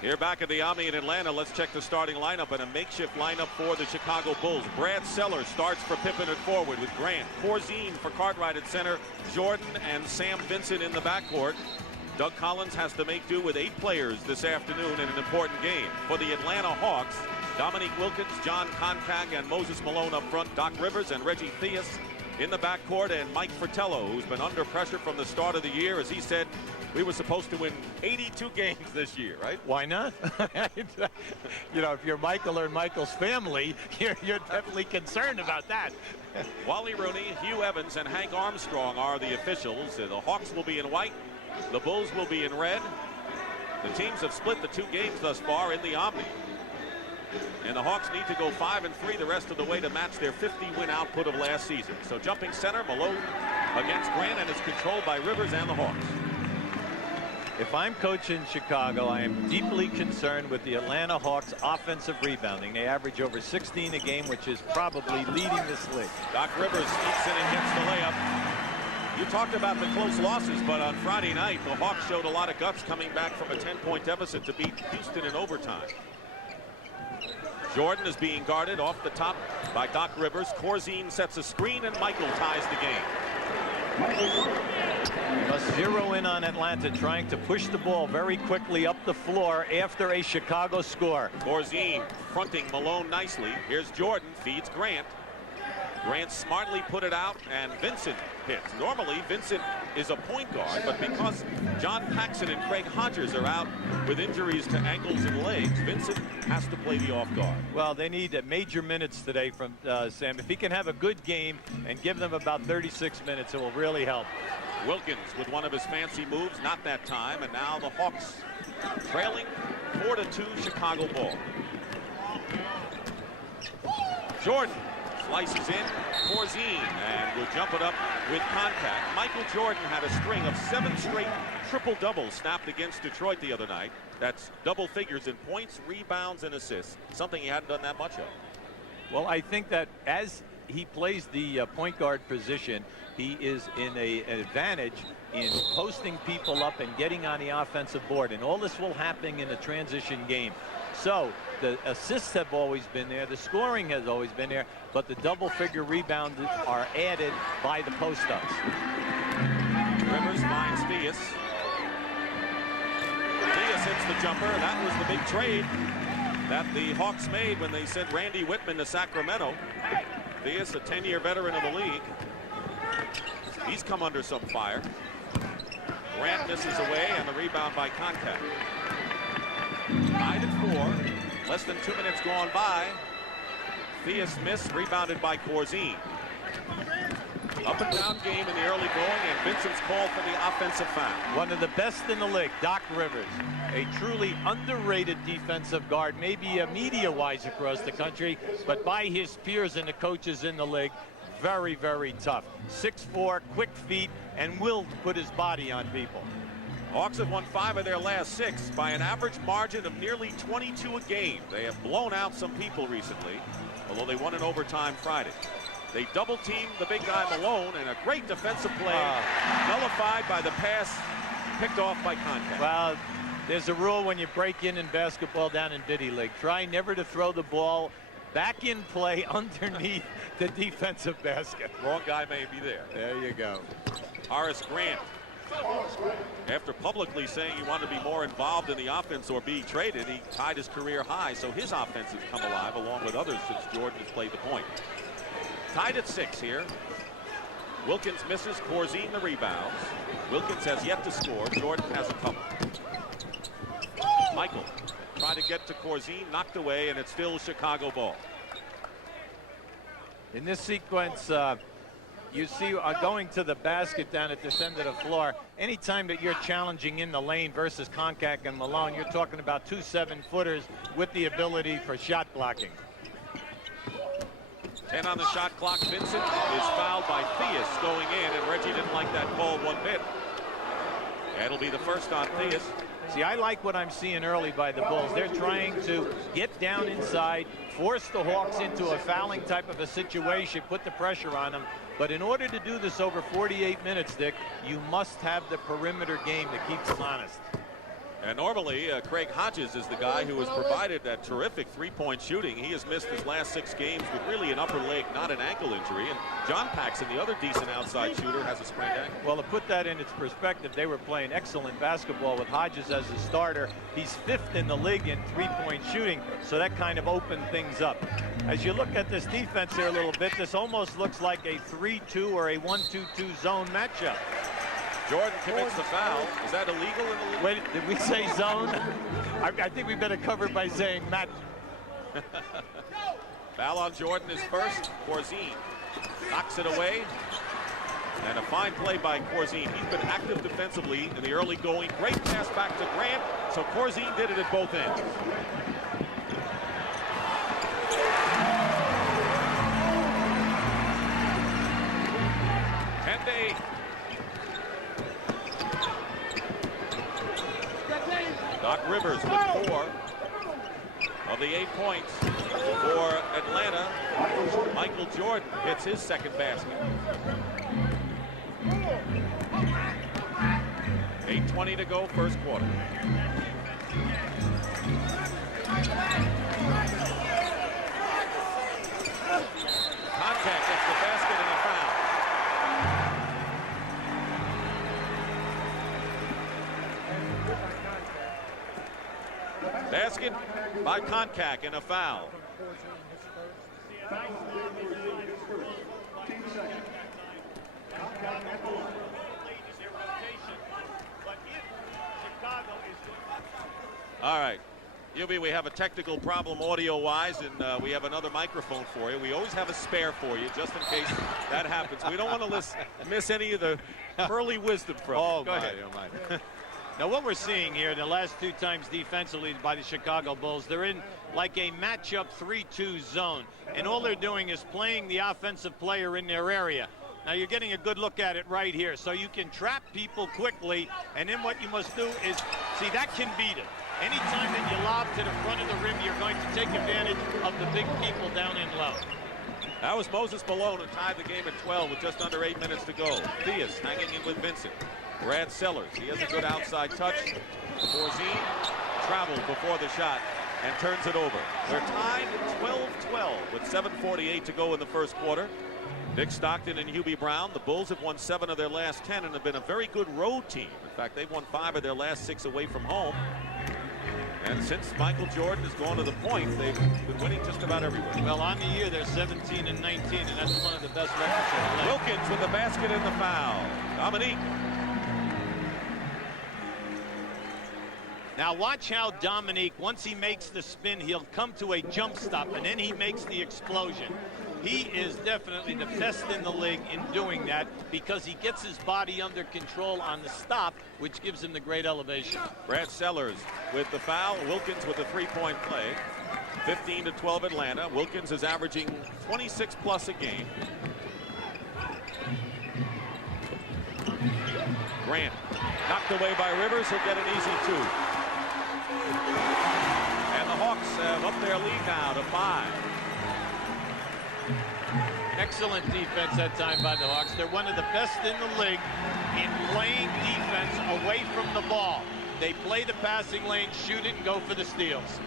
Here back at the Omni in Atlanta, let's check the starting lineup and a makeshift lineup for the Chicago Bulls. Brad Sellers starts for Pippen at forward with Grant, Corzine for Cartwright at center, Jordan and Sam Vincent in the backcourt. Doug Collins has to make do with 8 players this afternoon in an important game. For the Atlanta Hawks, Dominique Wilkins, John Koncak, and Moses Malone up front, Doc Rivers and Reggie Theus in the backcourt, and Mike Fratello, who's been under pressure from the start of the year. As he said, we were supposed to win 82 games this year, right? Why not? You know, if you're Michael or Michael's family, you're definitely concerned about that. Wally Rooney, Hugh Evans, and Hank Armstrong are the officials. The Hawks will be in white. The Bulls will be in red. The teams have split the 2 games thus far in the Omni. And the Hawks need to go 5-3 the rest of the way to match their 50-win output of last season. So jumping center, Malone against Grant, and is controlled by Rivers and the Hawks. If I'm coaching Chicago, I am deeply concerned with the Atlanta Hawks offensive rebounding. They average over 16 a game, which is probably leading this league. Doc Rivers sneaks in and gets the layup. You talked about the close losses, but on Friday night, the Hawks showed a lot of guts coming back from a 10-point deficit to beat Houston in overtime. Jordan is being guarded off the top by Doc Rivers. Corzine sets a screen, and Michael ties the game. Must zero in on Atlanta, trying to push the ball very quickly up the floor after a Chicago score. Corzine fronting Malone nicely. Here's Jordan, feeds Grant. Grant smartly put it out, and Vincent hits. Normally, Vincent is a point guard, but because John Paxson and Craig Hodges are out with injuries to ankles and legs, Vincent has to play the off guard. Well, they need major minutes today from Sam. If he can have a good game and give them about 36 minutes, it will really help. Wilkins with one of his fancy moves, not that time, and now the Hawks trailing 4-2 Chicago ball. Jordan slices in, Corzine, and will jump it up with Koncak. Michael Jordan had a string of 7 straight triple-doubles snapped against Detroit the other night. That's double figures in points, rebounds, and assists, something he hadn't done that much of. Well, I think that as he plays the point guard position, he is in an advantage in posting people up and getting on the offensive board, and all this will happen in a transition game. So the assists have always been there, the scoring has always been there, but the double-figure rebounds are added by the post-ups. Rivers finds Theus. Theus hits the jumper. That was the big trade that the Hawks made when they sent Randy Whitman to Sacramento. Theus, a 10-year veteran of the league. He's come under some fire. Grant misses away, and the rebound by Koncak. Tied at 4. Less than 2 minutes gone by. Theus missed, rebounded by Corzine. Up and down game in the early going, and Vincent's called for the offensive foul. One of the best in the league, Doc Rivers. A truly underrated defensive guard, maybe media-wise across the country, but by his peers and the coaches in the league, very, very tough. 6'4", quick feet, and will put his body on people. Hawks have won 5 of their last 6 by an average margin of nearly 22 a game. They have blown out some people recently, although they won in overtime Friday. They double-teamed the big guy Malone, and a great defensive play nullified by the pass picked off by Koncak. Well, there's a rule when you break in basketball down in Biddy League. Try never to throw the ball back in play underneath the defensive basket. Wrong guy may be there. There you go. Horace Grant, after publicly saying he wanted to be more involved in the offense or be traded, he tied his career high, so his offense has come alive along with others since Jordan has played the point. Tied at 6 here. Wilkins misses, Corzine the rebounds. Wilkins has yet to score. Jordan has a couple. Michael tried to get to Corzine, knocked away, and it's still Chicago ball. In this sequence, you see going to the basket down at this end of the floor. Anytime that you're challenging in the lane versus Koncak and Malone, you're talking about 2 7-footers with the ability for shot blocking. 10 on the shot clock. Vincent is fouled by Theus going in, and Reggie didn't like that call one bit. That'll be the first on Theus. See, I like what I'm seeing early by the Bulls. They're trying to get down inside, force the Hawks into a fouling type of a situation, put the pressure on them. But in order to do this over 48 minutes, Dick, you must have the perimeter game that keeps them honest. And normally, Craig Hodges is the guy who has provided that terrific three-point shooting. He has missed his last 6 games with really an upper leg, not an ankle injury. And John Paxson, the other decent outside shooter, has a sprained ankle. Well, to put that in its perspective, they were playing excellent basketball with Hodges as a starter. He's 5th in the league in three-point shooting, so that kind of opened things up. As you look at this defense here a little bit, this almost looks like a 3-2 or a 1-2-2 zone matchup. Jordan commits the foul. Is that illegal in the league? Wait, did we say zone? I think we better cover by saying match. Foul on Jordan is first. Corzine knocks it away. And a fine play by Corzine. He's been active defensively in the early going. Great pass back to Grant. So Corzine did it at both ends. Kende. Doc Rivers with 4 of the 8 points for Atlanta. Michael Jordan hits his second basket. 8:20 to go, first quarter. Koncak gets the basket and a foul. Basket by Koncak and a foul. All right, Yubi, we have a technical problem audio-wise, and we have another microphone for you. We always have a spare for you, just in case that happens. We don't want to miss any of the early wisdom from you. Oh, go ahead. Now, what we're seeing here, the last 2 times defensively by the Chicago Bulls, they're in like a matchup 3-2 zone, and all they're doing is playing the offensive player in their area. Now, you're getting a good look at it right here, so you can trap people quickly, and then what you must do is, see, that can beat it. Anytime that you lob to the front of the rim, you're going to take advantage of the big people down in low. That was Moses Malone who tied the game at 12 with just under 8 minutes to go. Theus hanging in with Vincent. Brad Sellers, he has a good outside touch. Corzine traveled before the shot and turns it over. They're tied 12-12 with 7:48 to go in the first quarter. Dick Stockton and Hubie Brown. The Bulls have won 7 of their last 10 and have been a very good road team. In fact, they've won 5 of their last 6 away from home. And since Michael Jordan has gone to the point, they've been winning just about everywhere. Well, on the year, they're 17-19, and that's one of the best records in the league. Wilkins with the basket and the foul. Dominique. Now watch how Dominique, once he makes the spin, he'll come to a jump stop, and then he makes the explosion. He is definitely the best in the league in doing that because he gets his body under control on the stop, which gives him the great elevation. Brad Sellers with the foul. Wilkins with the three-point play. 15-12 Atlanta. Wilkins is averaging 26 plus a game. Grant knocked away by Rivers. He'll get an easy 2. And the Hawks have upped their lead now to 5. Excellent defense that time by the Hawks. They're one of the best in the league in playing defense away from the ball. They play the passing lane, shoot it, and go for the steals.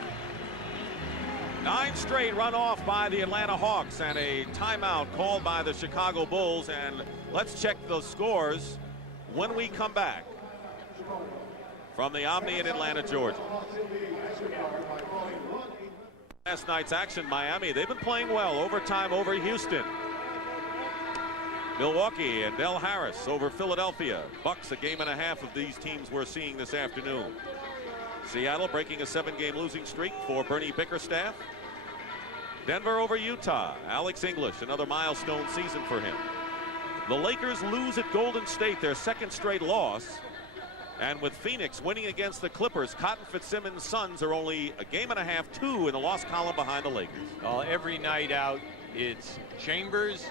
9 straight run off by the Atlanta Hawks and a timeout called by the Chicago Bulls. And let's check those scores when we come back from the Omni in Atlanta, Georgia. Last night's action, Miami, they've been playing well. Overtime over Houston. Milwaukee and Del Harris over Philadelphia. Bucks a game and a half of these teams we're seeing this afternoon. Seattle breaking a 7-game losing streak for Bernie Bickerstaff. Denver over Utah. Alex English, another milestone season for him. The Lakers lose at Golden State, their 2nd straight loss. And with Phoenix winning against the Clippers, Cotton Fitzsimmons' Suns are only a game and a half, 2 in the loss column behind the Lakers. Every night out, it's Chambers,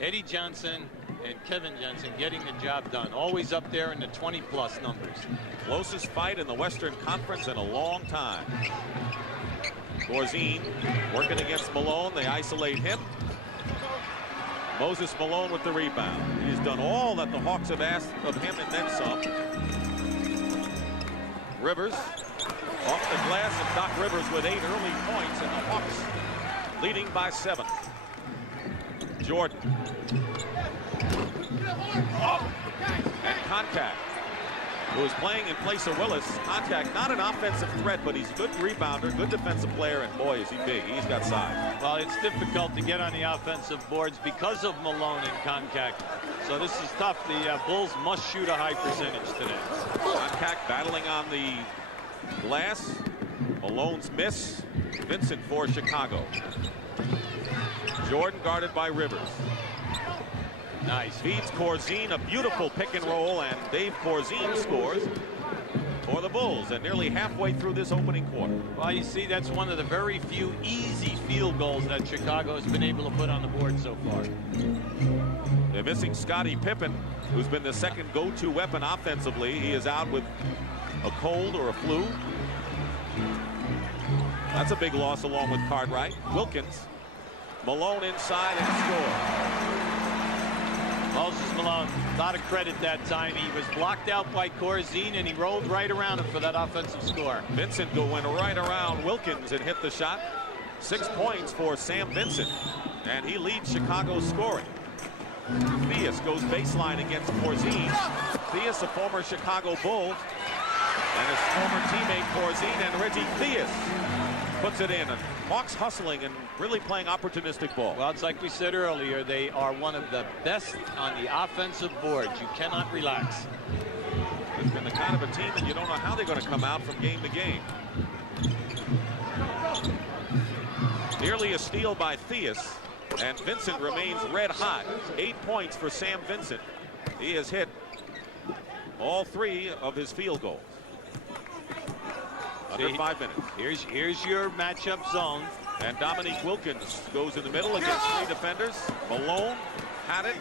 Eddie Johnson, and Kevin Johnson getting the job done. Always up there in the 20-plus numbers. Closest fight in the Western Conference in a long time. Corzine working against Malone. They isolate him. Moses Malone with the rebound. He's done all that the Hawks have asked of him and then some. Rivers off the glass, and Doc Rivers with 8 early points, and the Hawks leading by 7. Jordan. And Koncak, who is playing in place of Willis. Koncak, not an offensive threat, but he's a good rebounder, good defensive player, and boy, is he big. He's got size. Well, it's difficult to get on the offensive boards because of Malone and Koncak. So this is tough. The Bulls must shoot a high percentage today. Koncak battling on the glass. Malone's miss. Vincent for Chicago. Jordan guarded by Rivers. Nice. Feeds Corzine, a beautiful pick and roll, and Dave Corzine scores for the Bulls, and nearly halfway through this opening quarter. Well, you see, that's one of the very few easy field goals that Chicago has been able to put on the board so far. They're missing Scottie Pippen, who's been the second go-to weapon offensively. He is out with a cold or a flu. That's a big loss along with Cartwright. Wilkins. Malone inside and score. Moses Malone, a lot of credit that time. He was blocked out by Corzine, and he rolled right around him for that offensive score. Vincent went right around Wilkins and hit the shot. 6 points for Sam Vincent, and he leads Chicago's scoring. Theus goes baseline against Corzine. Theus, a former Chicago Bull, and his former teammate Corzine, and Reggie Theus puts it in. And Hawks hustling and really playing opportunistic ball. Well, it's like we said earlier, they are one of the best on the offensive boards. You cannot relax. It's been the kind of a team that you don't know how they're going to come out from game to game. Nearly a steal by Theus, and Vincent remains red hot. 8 points for Sam Vincent. He has hit all 3 of his field goals. Under 5 minutes. Here's your matchup zone. And Dominique Wilkins goes in the middle against 3 defenders. Malone had it.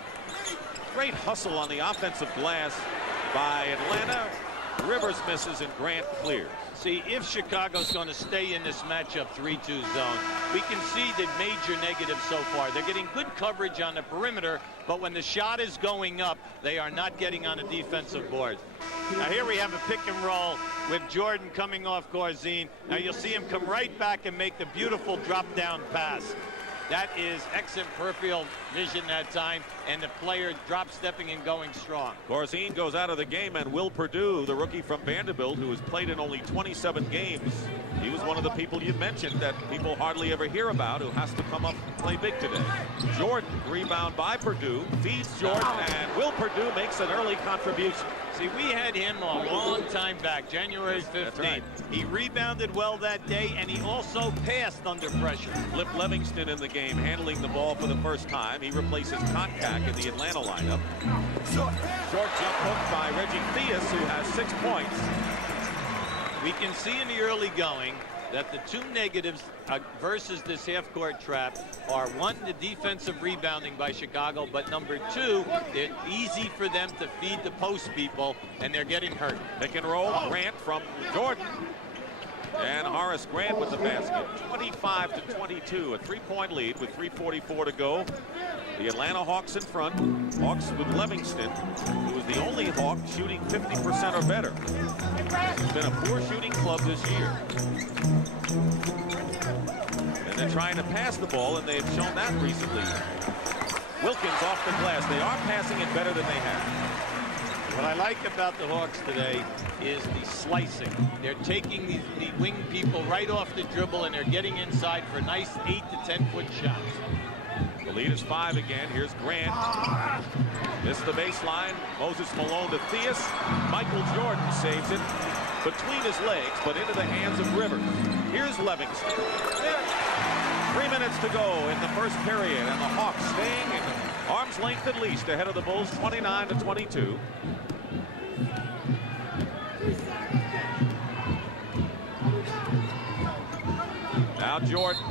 Great hustle on the offensive glass by Atlanta. Rivers misses and Grant clears. See, if Chicago's going to stay in this matchup 3-2 zone, we can see the major negatives so far. They're getting good coverage on the perimeter, but when the shot is going up, they are not getting on the defensive board. Now here we have a pick and roll with Jordan coming off Corzine. Now you'll see him come right back and make the beautiful drop down pass. That is excellent peripheral vision that time, and the player drop stepping and going strong. Corzine goes out of the game, and Will Perdue, the rookie from Vanderbilt, who has played in only 27 games, he was one of the people you mentioned that people hardly ever hear about, who has to come up and play big today. Jordan, rebound by Perdue, feeds Jordan, and Will Perdue makes an early contribution. See, we had him a long time back, January 15th. Right. He rebounded well that day, and he also passed under pressure. Flip Livingston in the game, handling the ball for the first time. He replaces Koncak in the Atlanta lineup. Short jump hook by Reggie Theus, who has 6 points. We can see in the early going that the 2 negatives versus this half-court trap are, 1, the defensive rebounding by Chicago, but number 2, it's easy for them to feed the post people, and they're getting hurt. Pick and roll, Grant from Jordan. And Horace Grant with the basket. 25-22, a 3-point lead with 3:44 to go. The Atlanta Hawks in front. Hawks with Livingston, who is the only Hawk shooting 50% or better. It's been a poor shooting club this year. And they're trying to pass the ball, and they've shown that recently. Wilkins off the glass. They are passing it better than they have. What I like about the Hawks today is the slicing. They're taking the wing people right off the dribble, and they're getting inside for nice 8 to 10 foot shots. The lead is 5 again. Here's Grant. Missed the baseline. Moses Malone to Theus. Michael Jordan saves it between his legs, but into the hands of Rivers. Here's Livingston. 3 minutes to go in the first period, and the Hawks staying in arm's length at least ahead of the Bulls, 29-22. Now Jordan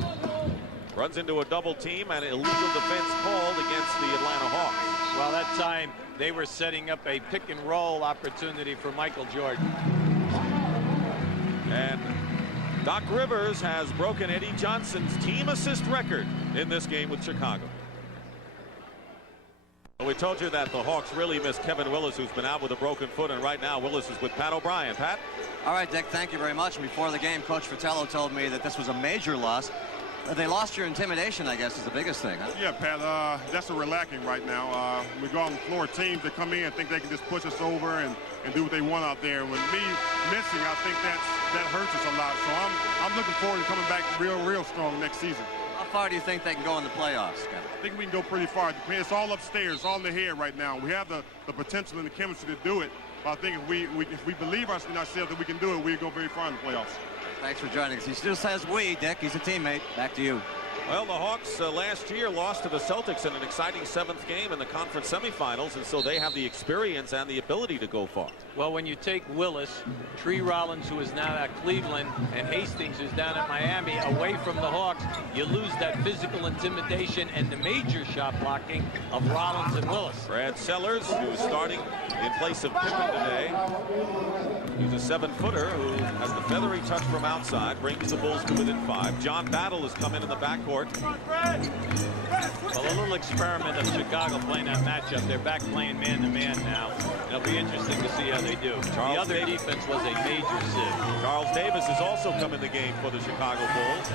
runs into a double team, and illegal defense called against the Atlanta Hawks. Well, that time they were setting up a pick and roll opportunity for Michael Jordan. And Doc Rivers has broken Eddie Johnson's team assist record in this game with Chicago. Well, we told you that the Hawks really miss Kevin Willis, who's been out with a broken foot, and right now Willis is with Pat O'Brien. Pat? All right, Dick, thank you very much. Before the game, Coach Fratello told me that this was a major loss. They lost your intimidation, I guess, is the biggest thing, huh? Yeah, Pat, that's what we're lacking right now. We go on the floor, teams that come in and think they can just push us over and do what they want out there. And with me missing, I think that hurts us a lot. So I'm looking forward to coming back real strong next season. How far do you think they can go in the playoffs, Kevin? I think we can go pretty far. It's all upstairs, all in the head right now. We have the potential and the chemistry to do it. But I think if we believe in ourselves that we can do it, we'll go very far in the playoffs. Thanks for joining us. He still says we, Dick. He's a teammate. Back to you. Well, the Hawks last year lost to the Celtics in an exciting 7th game in the conference semifinals, and so they have the experience and the ability to go far. Well, when you take Willis, Tree Rollins, who is now at Cleveland, and Hastings, who's down at Miami, away from the Hawks, you lose that physical intimidation and the major shot blocking of Rollins and Willis. Brad Sellers, who's starting in place of Pippen today. He's a 7-footer who has the feathery touch from outside, brings the Bulls to within 5. John Battle has come in the backcourt. Well, a little experiment of Chicago playing that matchup. They're back playing man-to-man now. It'll be interesting to see how they do. The other defense was a major sieve. Charles Davis has also come in the game for the Chicago Bulls.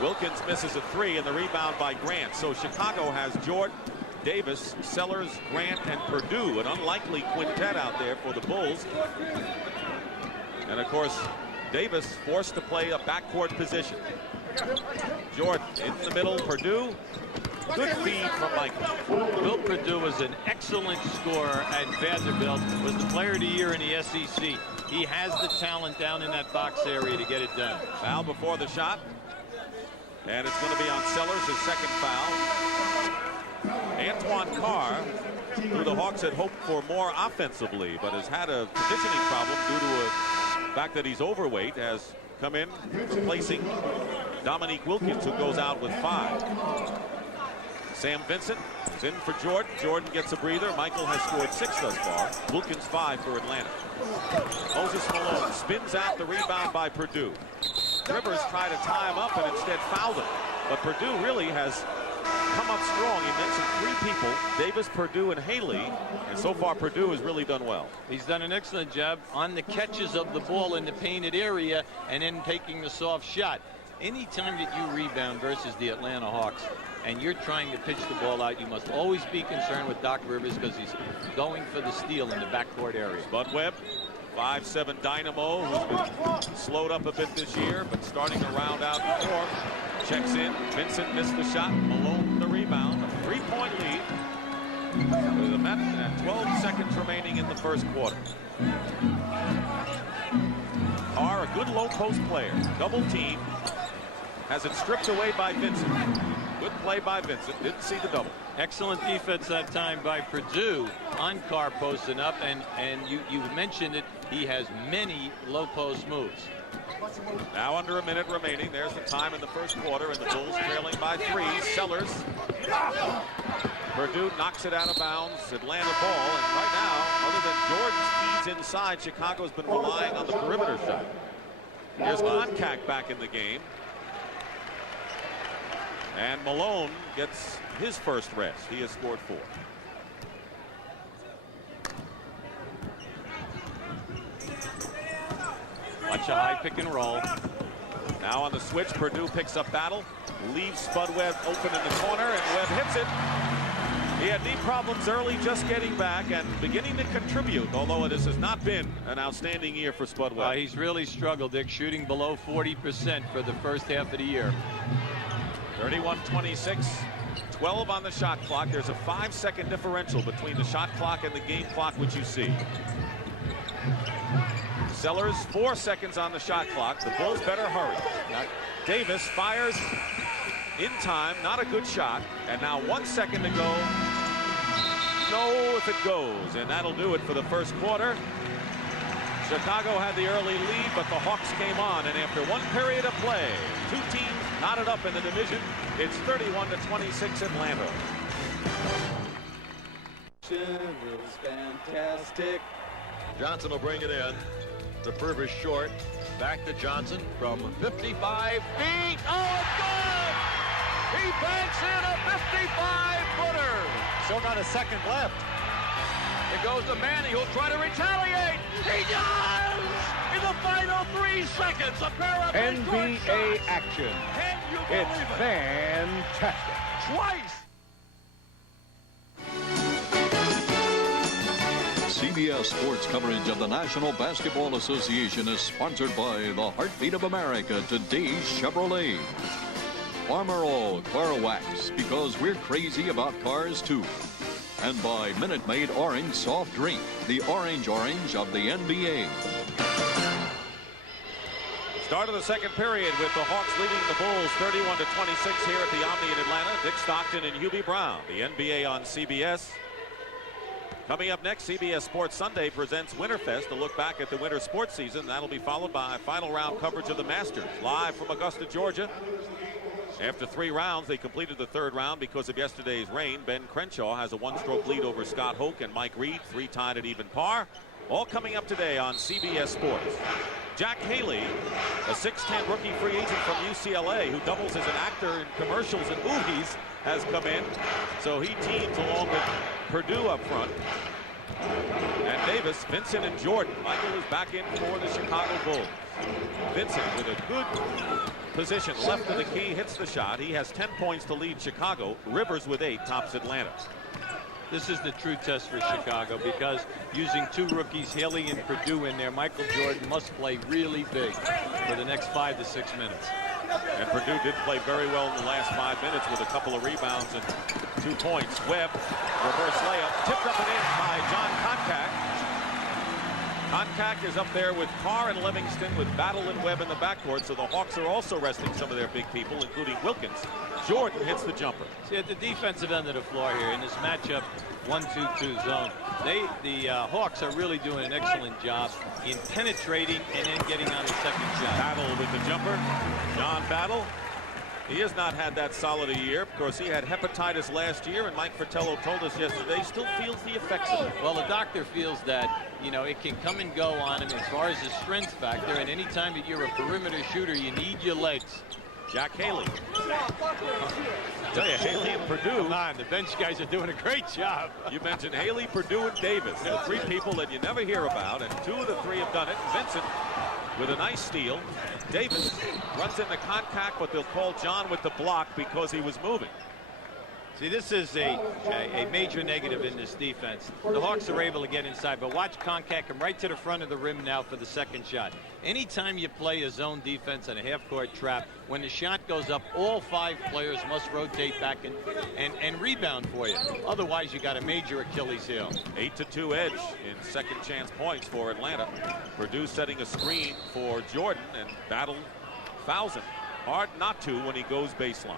Wilkins misses a 3 and the rebound by Grant. So Chicago has Jordan, Davis, Sellers, Grant, and Perdue. An unlikely quintet out there for the Bulls. And of course, Davis forced to play a backcourt position. Jordan in the middle, Perdue. Good feed from Michael. Will Perdue was an excellent scorer at Vanderbilt, was the player of the year in the SEC. He has the talent down in that box area to get it done. Foul before the shot. And it's going to be on Sellers, his second foul. Antoine Carr, who the Hawks had hoped for more offensively, but has had a conditioning problem due to the fact that he's overweight, has come in replacing Dominique Wilkins, who goes out with 5. Sam Vincent is in for Jordan. Jordan gets a breather. Michael has scored 6 thus far. Wilkins 5 for Atlanta. Moses Malone spins out the rebound by Perdue. Rivers tried to tie him up and instead fouled him. But Perdue really has come up strong. He mentioned 3 people, Davis, Perdue, and Haley. And so far, Perdue has really done well. He's done an excellent job on the catches of the ball in the painted area and then taking the soft shot. Anytime that you rebound versus the Atlanta Hawks and you're trying to pitch the ball out, you must always be concerned with Doc Rivers because he's going for the steal in the backcourt area. Bud Webb, 5'7" dynamo, who's been slowed up a bit this year, but starting to round out the form. Checks in. Vincent missed the shot. Malone the rebound. A 3-point lead. With a minute and 12 seconds remaining in the first quarter. Carr, a good low post player. Double team. Has it stripped away by Vincent. Good play by Vincent. Didn't see the double. Excellent defense that time by Perdue on Carr posting up, and you mentioned it. He has many low post moves. Now under a minute remaining. There's the time in the first quarter, and the Bulls trailing by 3. Sellers. Perdue knocks it out of bounds. Atlanta ball, and right now, other than Jordan's feeds inside, Chicago's been relying on the perimeter shot. Here's Koncak back in the game. And Malone gets his first rest. He has scored 4. Watch a high pick and roll. Now on the switch, Perdue picks up Battle, leaves Spud Webb open in the corner, and Webb hits it. He had knee problems early, just getting back and beginning to contribute, although this has not been an outstanding year for Spud Webb. He's really struggled, Dick, shooting below 40% for the first half of the year. 31-26, 12 on the shot clock. There's a 5-second differential between the shot clock and the game clock, which you see. Sellers, 4 seconds on the shot clock. The Bulls better hurry. Davis fires in time, not a good shot. And now 1 second to go. No, if it goes. And that'll do it for the first quarter. Chicago had the early lead, but the Hawks came on, and after 1 period of play, 2 teams knotted up in the division. It's 31-26 Atlanta. Is fantastic. Johnson will bring it in. The proof is short. Back to Johnson from 55 feet. Oh, it's good! He banks in a 55-footer. Still got a second left. It goes to Manny, who'll try to retaliate. He does! In the final 3 seconds, a pair of NBA action. Can you It's believe it? fantastic. Twice! CBS Sports coverage of the National Basketball Association is sponsored by the Heartbeat of America, today's Chevrolet. Farmer All Car Wax, because we're crazy about cars too. And by Minute Maid Orange Soft Drink, the orange of the NBA. Start of the second period with the Hawks leading the Bulls 31-26 here at the Omni in Atlanta. Dick Stockton and Hubie Brown, the NBA on CBS. Coming up next, CBS Sports Sunday presents Winterfest, a look back at the winter sports season. That'll be followed by final round coverage of the Masters, live from Augusta, Georgia. After 3 rounds, they completed the 3rd round because of yesterday's rain. Ben Crenshaw has a 1-stroke lead over Scott Hoke and Mike Reed, 3 tied at even par. All coming up today on CBS Sports. Jack Haley, a 6'10" rookie free agent from UCLA who doubles as an actor in commercials and movies, has come in. So he teams along with Purdue up front. And Davis, Vincent, and Jordan. Michael is back in for the Chicago Bulls. Vincent with a good position left of the key, hits the shot. He has 10 points to lead Chicago. Rivers with 8 tops Atlanta. This is the true test for Chicago because using 2 rookies, Haley and Purdue in there, Michael Jordan must play really big for the next 5 to 6 minutes. And Purdue did play very well in the last 5 minutes with a couple of rebounds and 2 points. Webb, reverse layup, tipped up and in by John Koncak. Koncak is up there with Carr and Livingston with Battle and Webb in the backcourt, so the Hawks are also resting some of their big people, including Wilkins. Jordan hits the jumper. See, at the defensive end of the floor here in this matchup 1-2-2 zone, the Hawks are really doing an excellent job in penetrating and then getting on the second shot. Battle with the jumper. John Battle. He has not had that solid a year. Of course, he had hepatitis last year, and Mike Fratello told us yesterday still feels the effects of it. Well, the doctor feels that, you know, it can come and go on him as far as the strength factor, and any time that you're a perimeter shooter, you need your legs. Jack Haley. Tell you, Haley and Purdue. Come on, the bench guys are doing a great job. You mentioned Haley, Purdue, and Davis. The 3 people that you never hear about, and 2 of the 3 have done it. Vincent with a nice steal. Davis runs into Koncak, but they'll call John with the block because he was moving. See, this is a major negative in this defense. The Hawks are able to get inside, but watch Koncak come right to the front of the rim now for the second shot. Anytime you play a zone defense and a half-court trap, when the shot goes up, all 5 players must rotate back and rebound for you. Otherwise, you got a major Achilles heel. 8-2 edge in second chance points for Atlanta. Purdue setting a screen for Jordan, and Battle fouls him. Hard not to when he goes baseline.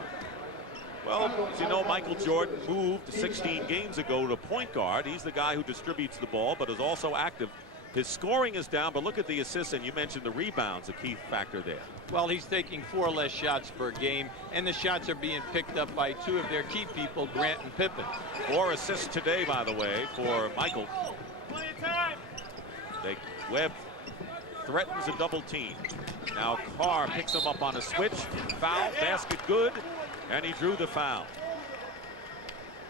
Well, as you know, Michael Jordan moved 16 games ago to point guard. He's the guy who distributes the ball, but is also active. His scoring is down, but look at the assists, and you mentioned the rebounds, a key factor there. Well, he's taking 4 less shots per game, and the shots are being picked up by 2 of their key people, Grant and Pippen. 4 assists today, by the way, for Michael. Webb threatens a double team. Now Carr picks him up on a switch. Foul, basket good, and he drew the foul.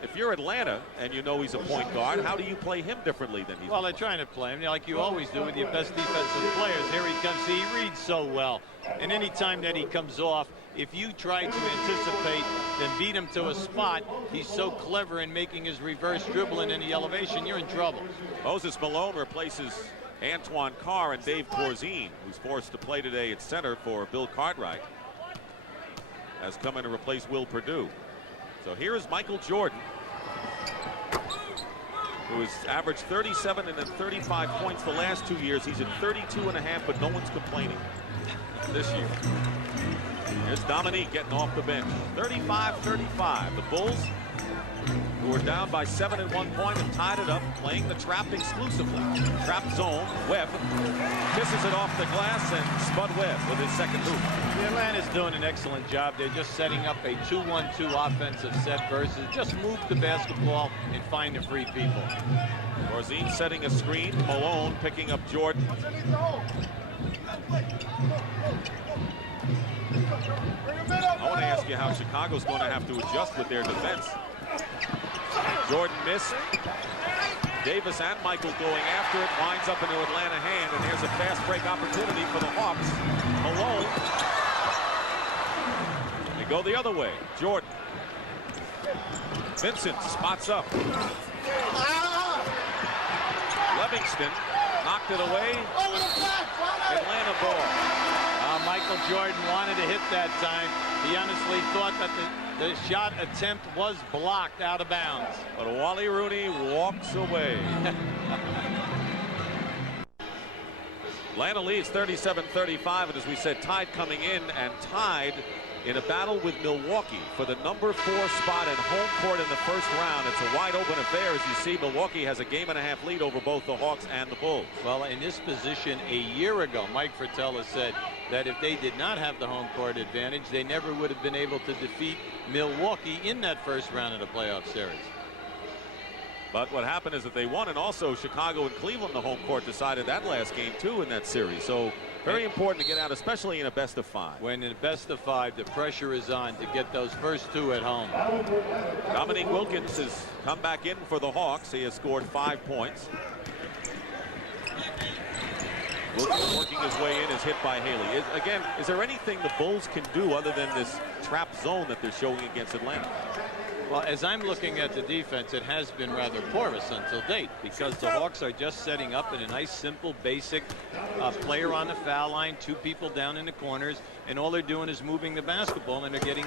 If you're Atlanta and you know he's a point guard, how do you play him differently than he's? Well, they're trying to play him like you always do with your best defensive players. Here he comes. See, he reads so well. And any time that he comes off, if you try to anticipate and beat him to a spot, he's so clever in making his reverse dribble in the elevation, you're in trouble. Moses Malone replaces Antoine Carr and Dave Corzine, who's forced to play today at center for Bill Cartwright, has come in to replace Will Purdue. So here is Michael Jordan, who has averaged 37 and then 35 points the last 2 years. He's at 32.5, but no one's complaining this year. Here's Dominique getting off the bench. 35-35. The Bulls, who are down by 7 at one point, have tied it up, playing the trap exclusively. Trap zone. Webb kisses it off the glass, and Spud Webb with his second hoop. Atlanta's doing an excellent job. They're just setting up a 2-1-2 offensive set versus just move the basketball and find the free people. Corzine setting a screen. Malone picking up Jordan. I want to ask you how Chicago's going to have to adjust with their defense. Jordan missed. Davis and Michael going after it. Winds up into Atlanta hand, and here's a fast break opportunity for the Hawks. Malone. They go the other way. Jordan. Vincent spots up. Livingston knocked it away. Atlanta ball. Michael Jordan wanted to hit that time. He honestly thought that the shot attempt was blocked out of bounds. But Wally Rooney walks away. Atlanta leads 37-35, and as we said, tied coming in and tied in a battle with Milwaukee for the #4 spot at home court in the first round. It's a wide open affair. As you see, Milwaukee has a game-and-a-half lead over both the Hawks and the Bulls. Well, in this position a year ago, Mike Fratello said that if they did not have the home court advantage, they never would have been able to defeat Milwaukee in that first round of the playoff series. But what happened is that they won, and also Chicago and Cleveland, the home court, decided that last game too in that series. So very important to get out, especially in a best-of-5. When in a best-of-5, the pressure is on to get those first two at home. Dominique Wilkins has come back in for the Hawks. He has scored 5 points. Wilkins working his way in is hit by Haley. Again, is there anything the Bulls can do other than this trap zone that they're showing against Atlanta? Well, as I'm looking at the defense, it has been rather porous until date, because the Hawks are just setting up in a nice, simple, basic player on the foul line, 2 people down in the corners, and all they're doing is moving the basketball, and they're getting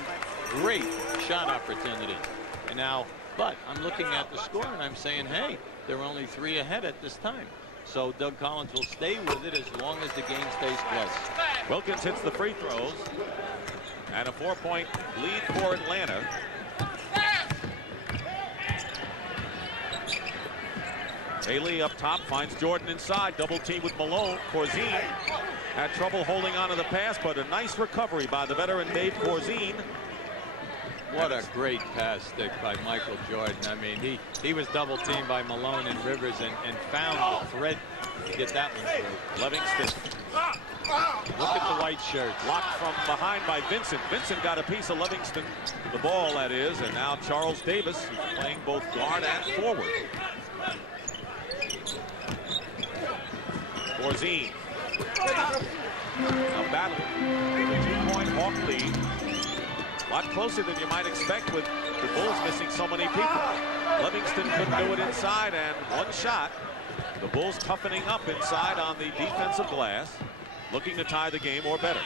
great shot opportunity. And now, but I'm looking at the score, and I'm saying, hey, they're only 3 ahead at this time. So Doug Collins will stay with it as long as the game stays close. Wilkins hits the free throws, and a 4-point lead for Atlanta. Haley up top finds Jordan inside, double team with Malone. Corzine had trouble holding on to the pass, but a nice recovery by the veteran Dave Corzine. What a great pass stick by Michael Jordan. I mean, he was double teamed by Malone and Rivers and found the thread to get that one through. Livingston. Look at the white shirt. Blocked from behind by Vincent. Vincent got a piece of Livingston, the ball that is, and now Charles Davis is playing both guard and forward. Corzine. A battle. A 2-point Hawk lead. A lot closer than you might expect with the Bulls missing so many people. Livingston couldn't do it inside, and one shot. The Bulls toughening up inside on the defensive glass, looking to tie the game or better.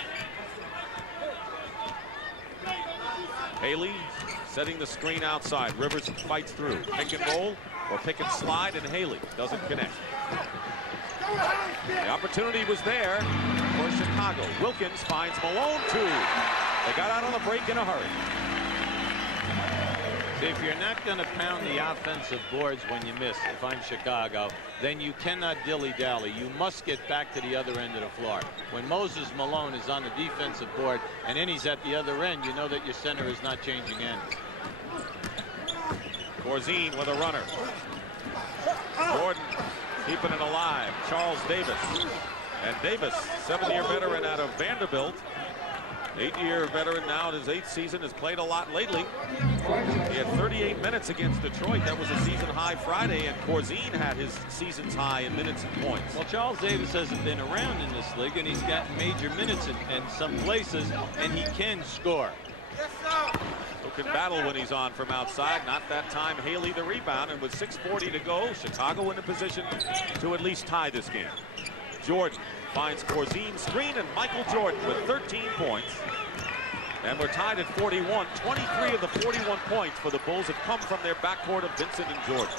Haley setting the screen outside. Rivers fights through. Pick and roll or pick and slide, and Haley doesn't connect. The opportunity was there for Chicago. Wilkins finds Malone, 2. They got out on the break in a hurry. See, if you're not going to pound the offensive boards when you miss, if I'm Chicago, then you cannot dilly-dally. You must get back to the other end of the floor. When Moses Malone is on the defensive board and then he's at the other end, you know that your center is not changing ends. Corzine with a runner. Jordan keeping it alive. Charles Davis. And Davis, 7-year veteran out of Vanderbilt. 8-year veteran now in his 8th season, has played a lot lately. He had 38 minutes against Detroit. That was a season high Friday, and Corzine had his season's high in minutes and points. Well, Charles Davis hasn't been around in this league, and he's gotten major minutes in some places, and he can score. So can battle when he's on from outside. Not that time. Haley the rebound, and with 6:40 to go, Chicago in a position to at least tie this game. Jordan finds Corzine's screen, and Michael Jordan with 13 points. And we're tied at 41. 23 of the 41 points for the Bulls have come from their backcourt of Vincent and Jordan.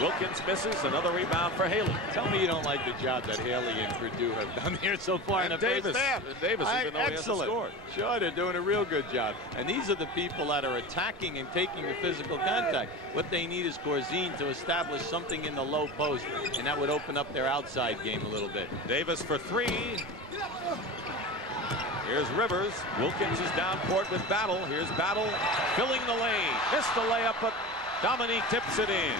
Wilkins misses. Another rebound for Haley. Tell me you don't like the job that Haley and Purdue have done here so far in the first half. And Davis, even though he hasn't scored. Sure, they're doing a real good job. And these are the people that are attacking and taking the physical contact. What they need is Corzine to establish something in the low post, and that would open up their outside game a little bit. Davis for 3. Here's Rivers. Wilkins is down court with Battle. Here's Battle filling the lane. Missed the layup, but Dominique tips it in.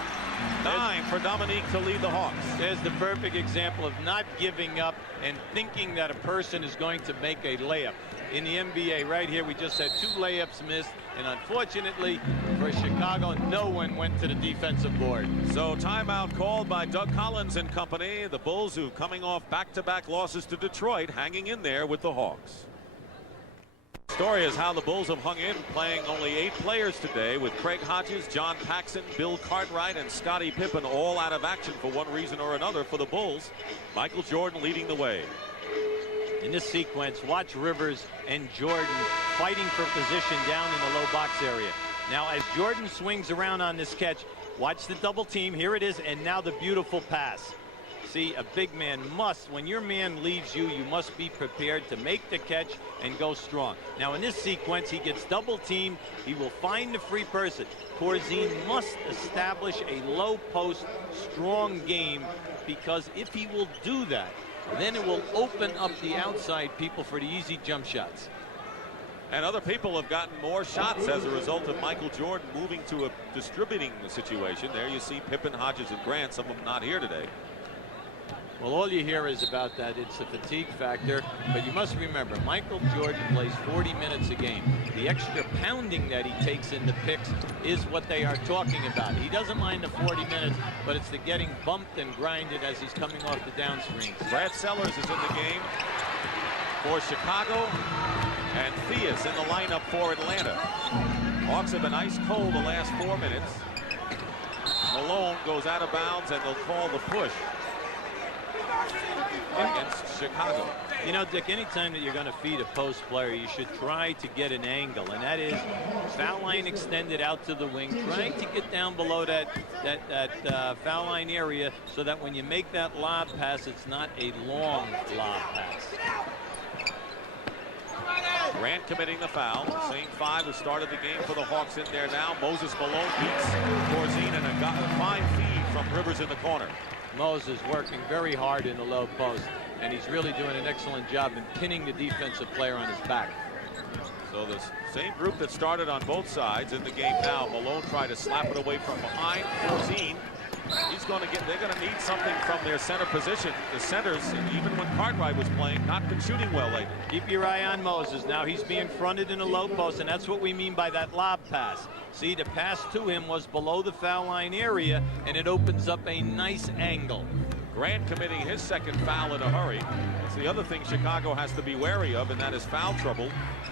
9 for Dominique to lead the Hawks. There's the perfect example of not giving up and thinking that a person is going to make a layup. in the NBA. Right here, we just had 2 layups missed, and unfortunately for Chicago, no one went to the defensive board. So timeout called by Doug Collins and company. The Bulls, who coming off back-to-back losses to Detroit, hanging in there with the Hawks. Story is how the Bulls have hung in, playing only 8 players today, with Craig Hodges, John Paxson, Bill Cartwright, and Scottie Pippen all out of action for one reason or another for the Bulls. Michael Jordan leading the way. In this sequence, watch Rivers and Jordan fighting for position down in the low box area. Now, as Jordan swings around on this catch, watch the double team. Here it is, and now the beautiful pass. See, a big man must, when your man leaves you, you must be prepared to make the catch and go strong. Now, in this sequence, he gets double teamed. He will find the free person. Corzine must establish a low post, strong game, because if he will do that, then it will open up the outside people for the easy jump shots. And other people have gotten more shots as a result of Michael Jordan moving to a distributing situation. There you see Pippen, Hodges, and Grant, some of them not here today. Well, all you hear is about that. It's a fatigue factor. But you must remember, Michael Jordan plays 40 minutes a game. The extra pounding that he takes in the picks is what they are talking about. He doesn't mind the 40 minutes, but it's the getting bumped and grinded as he's coming off the downswings. Brad Sellers is in the game for Chicago, and Theus in the lineup for Atlanta. Hawks have been ice cold the last 4 minutes. Malone goes out of bounds, and they'll call the push against Chicago. You know, Dick, anytime that you're going to feed a post player, you should try to get an angle, and that is foul line extended out to the wing, trying to get down below that foul line area so that when you make that lob pass, it's not a long lob pass. Grant committing the foul. Same 5 who started the game for the Hawks in there now. Moses Malone beats Corzine, and a fine feed from Rivers in the corner. Moses working very hard in the low post, and he's really doing an excellent job in pinning the defensive player on his back. So the same group that started on both sides in the game now. Malone tried to slap it away from behind. Corzine, they're going to need something from their center position. The centers, even when Cartwright was playing, not been shooting well lately. Keep your eye on Moses. Now he's being fronted in a low post, and that's what we mean by that lob pass. See, the pass to him was below the foul line area, and it opens up a nice angle. Grant committing his second foul in a hurry. That's the other thing Chicago has to be wary of, and that is foul trouble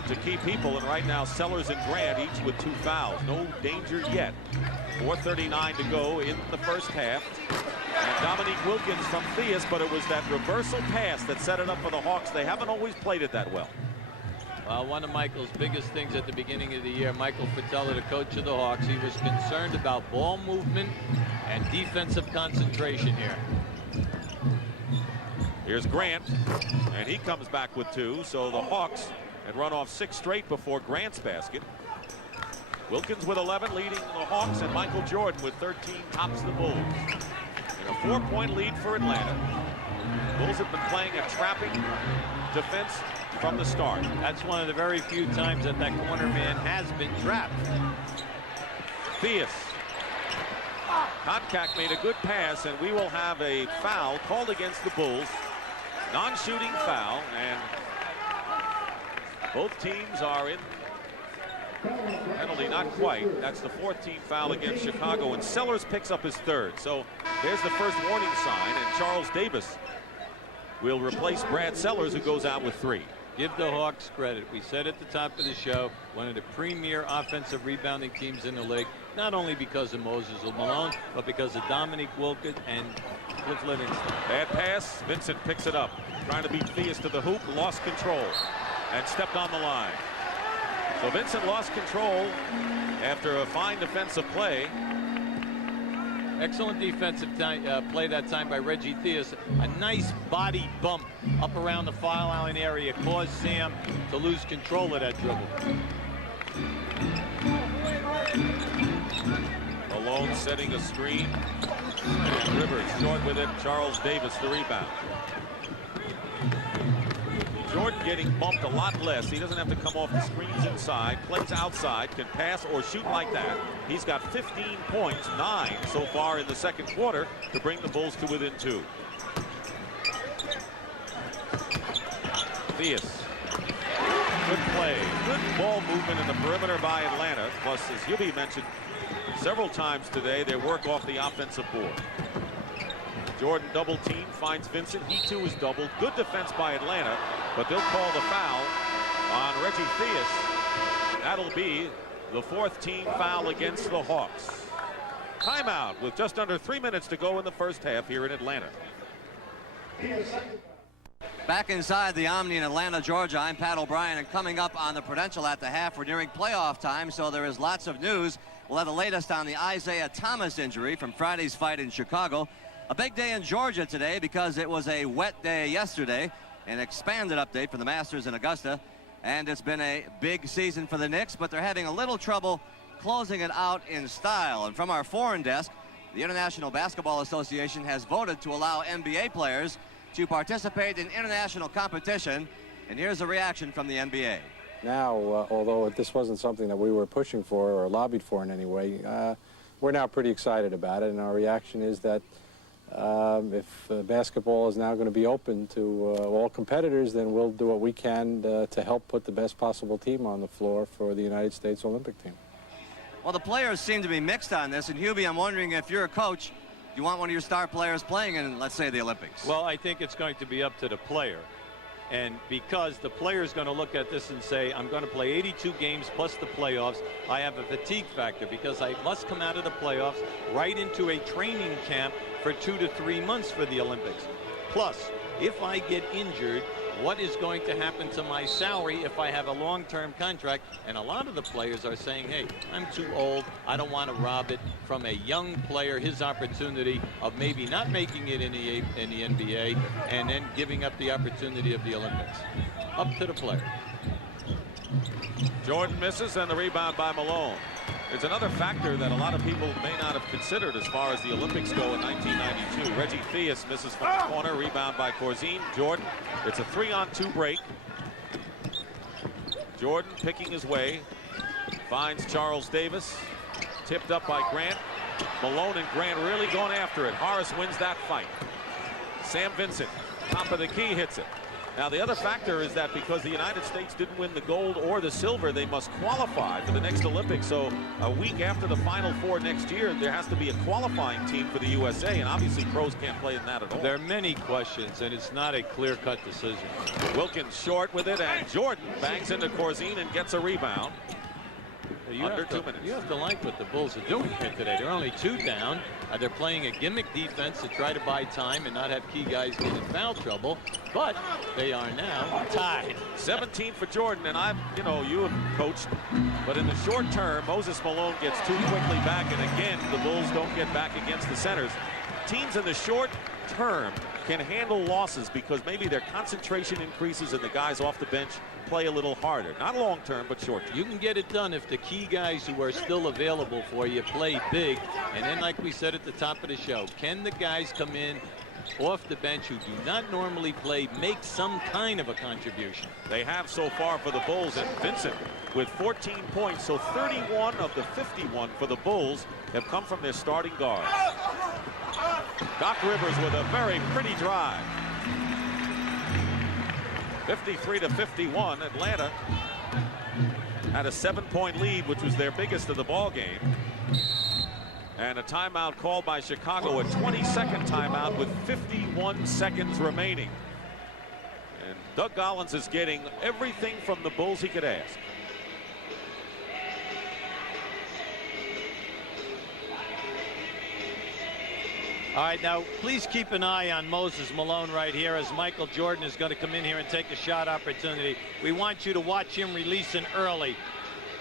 to key people. And right now, Sellers and Grant each with 2 fouls. No danger yet. 4:39 to go in the first half. And Dominique Wilkins from Theus, but it was that reversal pass that set it up for the Hawks. They haven't always played it that well. One of Michael's biggest things at the beginning of the year, Michael Fratello, the coach of the Hawks, he was concerned about ball movement and defensive concentration here. Here's Grant, and he comes back with 2. So the Hawks had run off 6 straight before Grant's basket. Wilkins with 11 leading the Hawks, and Michael Jordan with 13 tops the Bulls. And a 4-point lead for Atlanta. Bulls have been playing a trapping defense from the start. That's one of the very few times that corner man has been trapped. Theus. Koncak made a good pass, and we will have a foul called against the Bulls. Non-shooting foul, and both teams are in penalty, not quite. That's the 4th team foul against Chicago, and Sellers picks up his 3rd. So there's the first warning sign, and Charles Davis will replace Brad Sellers, who goes out with 3. Give the Hawks credit. We said at the top of the show, one of the premier offensive rebounding teams in the league, not only because of Moses or Malone, but because of Dominique Wilkins and Cliff Livingston. Bad pass. Vincent picks it up. Trying to beat Theus to the hoop. Lost control and stepped on the line. So Vincent lost control after a fine defensive play. Excellent defensive play that time by Reggie Theus. A nice body bump up around the foul line area caused Sam to lose control of that dribble. Malone setting a screen. And Rivers short with it. Charles Davis the rebound. Jordan getting bumped a lot less. He doesn't have to come off the screens inside. Plays outside, can pass or shoot like that. He's got 15 points, 9 so far in the second quarter to bring the Bulls to within 2. Theus. Good play. Good ball movement in the perimeter by Atlanta. Plus, as Hubie mentioned several times today, their work off the offensive board. Jordan double team, finds Vincent. He too is doubled. Good defense by Atlanta, but they'll call the foul on Reggie Theus. That'll be the 4th team foul against the Hawks. Timeout with just under 3 minutes to go in the first half here in Atlanta. Back inside the Omni in Atlanta, Georgia, I'm Pat O'Brien, and coming up on the Prudential at the half, we're nearing playoff time, so there is lots of news. We'll have the latest on the Isaiah Thomas injury from Friday's fight in Chicago. A big day in Georgia today because it was a wet day yesterday. An expanded update for the Masters in Augusta. And it's been a big season for the Knicks, but they're having a little trouble closing it out in style. And from our foreign desk, the International Basketball Association has voted to allow NBA players to participate in international competition. And here's a reaction from the NBA. Now, although this wasn't something that we were pushing for or lobbied for in any way, we're now pretty excited about it. And our reaction is that if basketball is now going to be open to all competitors, then we'll do what we can to help put the best possible team on the floor for the United States Olympic team. Well, the players seem to be mixed on this, and Hubie, I'm wondering if you're a coach, do you want one of your star players playing in, let's say, the Olympics? Well, I think it's going to be up to the player. And because the player is going to look at this and say, I'm going to play 82 games plus the playoffs, I have a fatigue factor because I must come out of the playoffs right into a training camp for 2 to 3 months for the Olympics. Plus, if I get injured, what is going to happen to my salary if I have a long-term contract? And a lot of the players are saying, hey, I'm too old. I don't want to rob it from a young player, his opportunity of maybe not making it in the NBA and then giving up the opportunity of the Olympics. Up to the player. Jordan misses, and the rebound by Malone. There's another factor that a lot of people may not have considered as far as the Olympics go in 1992. Reggie Theus misses from the corner. Rebound by Corzine. Jordan. It's a 3-on-2 break. Jordan picking his way. Finds Charles Davis. Tipped up by Grant. Malone and Grant really going after it. Horace wins that fight. Sam Vincent, top of the key, hits it. Now, the other factor is that because the United States didn't win the gold or the silver, they must qualify for the next Olympics. So a week after the Final Four next year, there has to be a qualifying team for the USA, and obviously pros can't play in that at all. There are many questions, and it's not a clear-cut decision. Wilkins short with it, and Jordan bangs into Corzine and gets a rebound. Under 2 minutes. You have to like what the Bulls are doing here today. They're only 2 down. They're playing a gimmick defense to try to buy time and not have key guys get in foul trouble. But they are now tied. 17 for Jordan, and you have coached. But in the short term, Moses Malone gets too quickly back, and again, the Bulls don't get back against the centers. Teams in the short term can handle losses because maybe their concentration increases and the guys off the bench play a little harder. Not long term, but short term. You can get it done if the key guys who are still available for you play big. And then, like we said at the top of the show, can the guys come in off the bench who do not normally play make some kind of a contribution? They have so far for the Bulls, and Vincent with 14 points. So 31 of the 51 for the Bulls have come from their starting guard. Doc Rivers with a very pretty drive. 53-51. Atlanta had a 7-point lead, which was their biggest of the ball game. And a timeout called by Chicago, a 20-second timeout with 51 seconds remaining. And Doug Collins is getting everything from the Bulls he could ask. All right, now please keep an eye on Moses Malone right here as Michael Jordan is going to come in here and take a shot opportunity. We want you to watch him releasing early.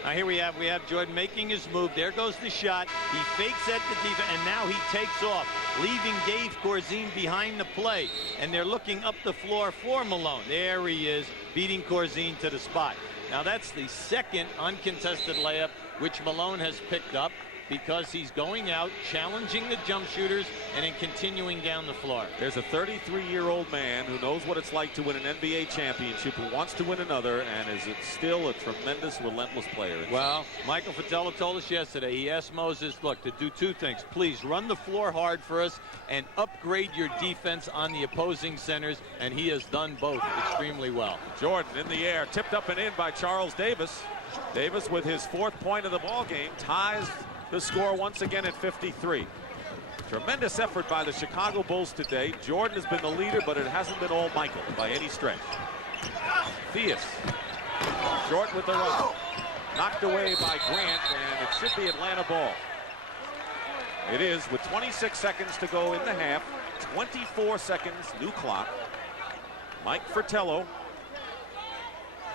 Now here we have Jordan making his move. There goes the shot. He fakes at the defense, and now he takes off, leaving Dave Corzine behind the play. And they're looking up the floor for Malone. There he is, beating Corzine to the spot. Now that's the second uncontested layup which Malone has picked up. because he's going out, challenging the jump shooters, and then continuing down the floor. There's a 33-year-old man who knows what it's like to win an NBA championship, who wants to win another, and is still a tremendous, relentless player. Well, Michael Fratello told us yesterday, he asked Moses, look, to do two things. Please run the floor hard for us and upgrade your defense on the opposing centers, and he has done both extremely well. Jordan in the air, tipped up and in by Charles Davis. Davis with his 4th point of the ball game ties the score once again at 53. Tremendous effort by the Chicago Bulls today. Jordan has been the leader, but it hasn't been all Michael by any stretch. Theus short with the run, knocked away by Grant, and it should be Atlanta ball. It is, with 26 seconds to go in the half. 24 seconds, new clock. Mike Fratello,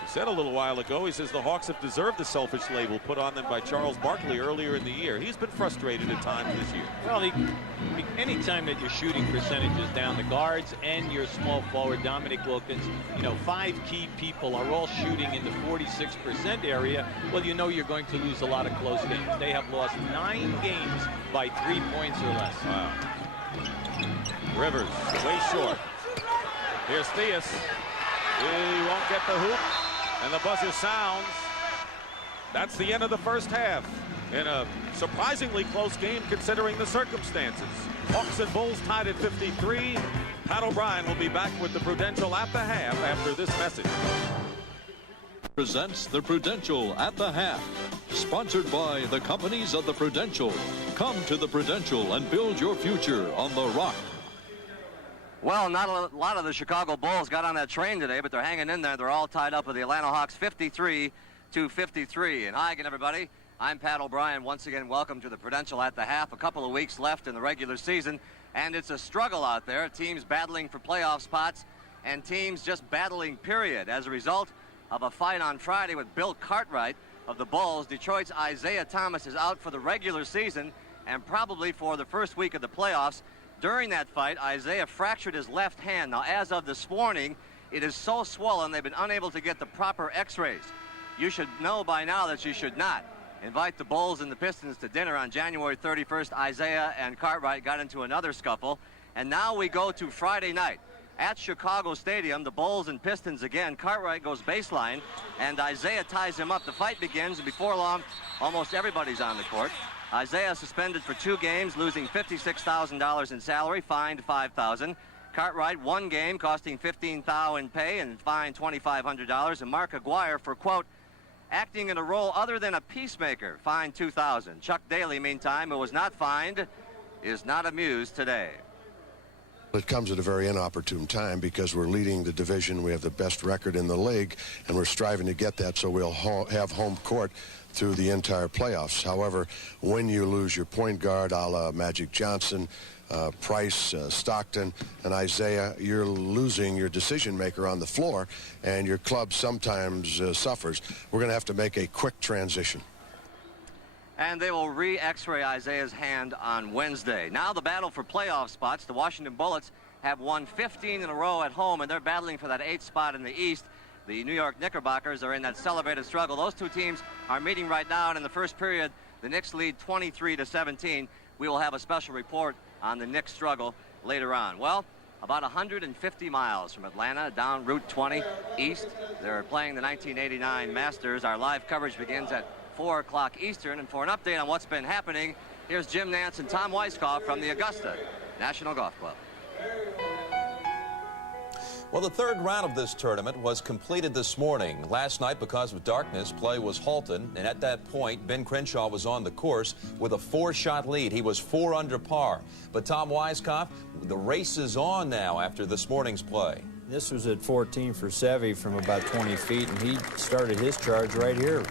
he said a little while ago, he says the Hawks have deserved the selfish label put on them by Charles Barkley earlier in the year. He's been frustrated at times this year. Well, any time that your shooting percentage is down, the guards and your small forward, Dominic Wilkins, 5 key people are all shooting in the 46% area. Well, you know you're going to lose a lot of close games. They have lost 9 games by 3 points or less. Wow. Rivers, way short. Here's Theus. He won't get the hoop. And the buzzer sounds. That's the end of the first half in a surprisingly close game considering the circumstances. Hawks and Bulls tied at 53. Pat O'Brien will be back with the Prudential at the half after this message. Presents the Prudential at the half. Sponsored by the companies of the Prudential. Come to the Prudential and build your future on the Rock. Well, not a lot of the Chicago Bulls got on that train today, but they're hanging in there. They're all tied up with the Atlanta Hawks 53-53. And hi again, everybody. I'm Pat O'Brien. Once again, welcome to the Prudential at the half. A couple of weeks left in the regular season, and it's a struggle out there. Teams battling for playoff spots and teams just battling, period. As a result of a fight on Friday with Bill Cartwright of the Bulls, Detroit's Isaiah Thomas is out for the regular season and probably for the first week of the playoffs. During that fight, Isaiah fractured his left hand. Now, as of this morning, it is so swollen they've been unable to get the proper x-rays. You should know by now that you should not invite the Bulls and the Pistons to dinner on January 31st. Isaiah and Cartwright got into another scuffle. And now we go to Friday night at Chicago Stadium. The Bulls and Pistons again. Cartwright goes baseline, and Isaiah ties him up. The fight begins, and before long, almost everybody's on the court. Isaiah suspended for 2 games, losing $56,000 in salary, fined $5,000. Cartwright, 1 game, costing $15,000 in pay and fined $2,500. And Mark Aguirre for, quote, acting in a role other than a peacemaker, fined $2,000. Chuck Daly, meantime, who was not fined, is not amused today. It comes at a very inopportune time because we're leading the division. We have the best record in the league, and we're striving to get that so we'll have home court through the entire playoffs. However, when you lose your point guard, a la Magic Johnson, Price, Stockton, and Isaiah, you're losing your decision maker on the floor, and your club sometimes suffers. We're going to have to make a quick transition. And they will re-x-ray Isaiah's hand on Wednesday. Now the battle for playoff spots. The Washington Bullets have won 15 in a row at home, and they're battling for that 8th spot in the East. The New York Knickerbockers are in that celebrated struggle. Those two teams are meeting right now, and in the first period, the Knicks lead 23-17. We will have a special report on the Knicks struggle later on. Well, about 150 miles from Atlanta, down Route 20 east, they're playing the 1989 Masters. Our live coverage begins at 4 o'clock Eastern, and for an update on what's been happening, here's Jim Nantz and Tom Weiskopf from the Augusta National Golf Club. Well, the 3rd round of this tournament was completed this morning. Last night, because of darkness, play was halted, and at that point, Ben Crenshaw was on the course with a 4-shot lead. He was 4 under par. But Tom Weiskopf, the race is on now after this morning's play. This was at 14 for Seve from about 20 feet, and he started his charge right here.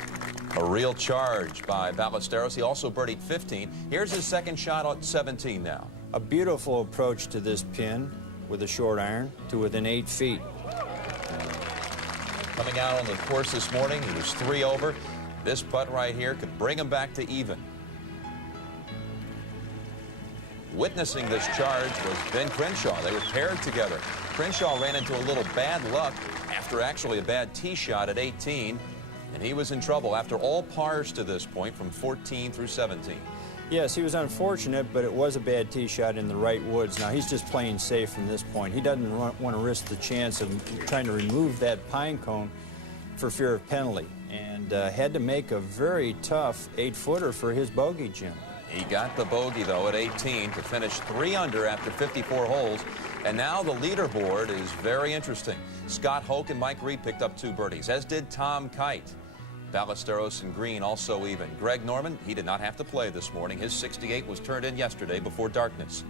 A real charge by Ballesteros. He also birdied 15. Here's his second shot at 17 now. A beautiful approach to this pin with a short iron to within 8 feet. Coming out on the course this morning, he was 3 over. This putt right here could bring him back to even. Witnessing this charge was Ben Crenshaw. They were paired together. Crenshaw ran into a little bad luck after actually a bad tee shot at 18. And he was in trouble after all pars to this point from 14 through 17. Yes, he was unfortunate, but it was a bad tee shot in the right woods. Now, he's just playing safe from this point. He doesn't want to risk the chance of trying to remove that pine cone for fear of penalty, and had to make a very tough 8-footer for his bogey, Jim. He got the bogey, though, at 18 to finish 3 under after 54 holes. And now the leaderboard is very interesting. Scott Hoke and Mike Reed picked up 2 birdies, as did Tom Kite. Ballesteros and Green also even. Greg Norman, he did not have to play this morning. His 68 was turned in yesterday before darkness.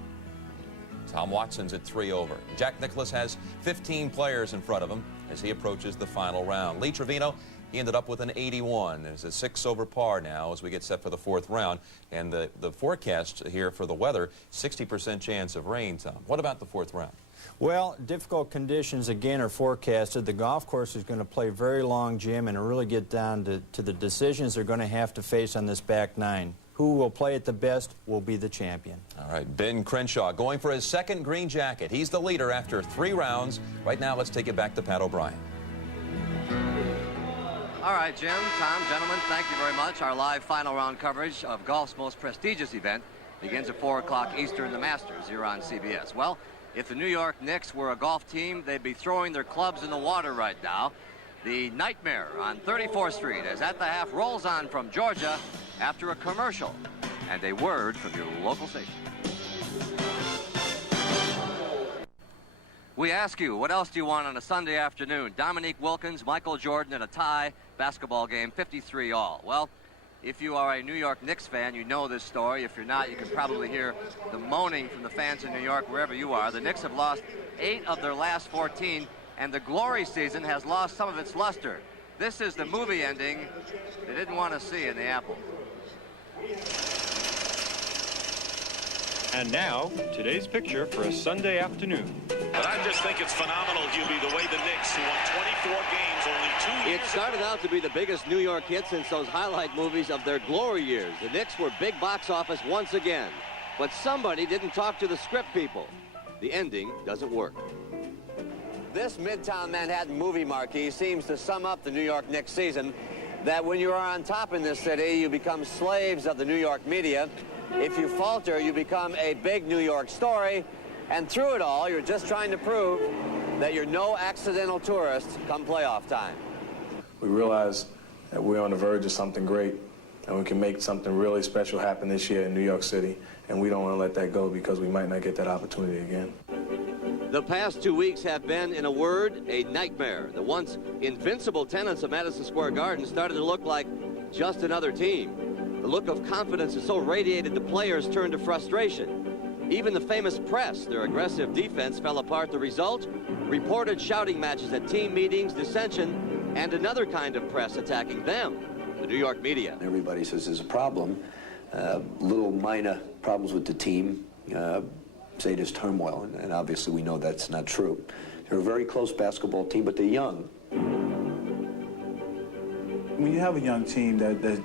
Tom Watson's at 3 over. Jack Nicklaus has 15 players in front of him as he approaches the final round. Lee Trevino, he ended up with an 81. There's a 6 over par now as we get set for the 4th round. And the forecast here for the weather, 60% chance of rain, Tom. What about the 4th round? Well, difficult conditions again are forecasted. The golf course is going to play very long, Jim, and really get down to the decisions they're going to have to face on this back 9. Who will play it the best will be the champion. All right, Ben Crenshaw going for his 2nd green jacket. He's the leader after 3 rounds. Right now, let's take it back to Pat O'Brien. All right, Jim, Tom, gentlemen, thank you very much. Our live final round coverage of golf's most prestigious event begins at 4 o'clock Eastern, the Masters, here on CBS. Well, if the New York Knicks were a golf team, they'd be throwing their clubs in the water right now. The nightmare on 34th Street as At the Half rolls on from Georgia after a commercial and a word from your local station. We ask you, what else do you want on a Sunday afternoon? Dominique Wilkins, Michael Jordan, and a tie basketball game, 53 all. Well, if you are a New York Knicks fan, you know this story. If you're not, you can probably hear the moaning from the fans in New York, wherever you are. The Knicks have lost 8 of their last 14, and the glory season has lost some of its luster. This is the movie ending they didn't want to see in the Apple. And now, today's picture for a Sunday afternoon. But I just think it's phenomenal, Hubie, the way the Knicks, who won 24 games only 2 years It started out to be the biggest New York hit since those highlight movies of their glory years. The Knicks were big box office once again. But somebody didn't talk to the script people. The ending doesn't work. This Midtown Manhattan movie marquee seems to sum up the New York Knicks season, that when you are on top in this city, you become slaves of the New York media. If you falter, you become a big New York story. And through it all, you're just trying to prove that you're no accidental tourist come playoff time. We realize that we're on the verge of something great, and we can make something really special happen this year in New York City, and we don't want to let that go because we might not get that opportunity again. The past 2 weeks have been, in a word, a nightmare. The once invincible tenants of Madison Square Garden started to look like just another team. The look of confidence is so radiated the players turned to frustration. Even the famous press, their aggressive defense fell apart. The result? Reported shouting matches at team meetings, dissension, and another kind of press attacking them, the New York media. Everybody says there's a problem, little minor problems with the team, say there's turmoil, and obviously we know that's not true. They're a very close basketball team, but they're young. When you have a young team that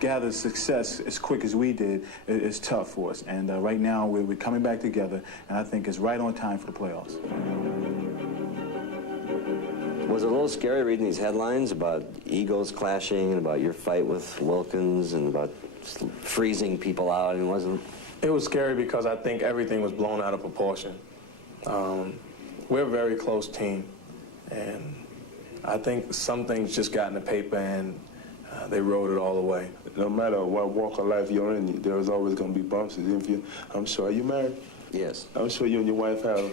gathers success as quick as we did, it's tough for us. And right now, we're coming back together, and I think it's right on time for the playoffs. Was it a little scary reading these headlines about egos clashing and about your fight with Wilkins and about freezing people out? And wasn't... It was scary because I think everything was blown out of proportion. We're a very close team, and I think some things just got in the paper and they wrote it all away. No matter what walk of life you're in, there's always going to be bumps. I'm sure. Are you married? Yes. I'm sure you and your wife have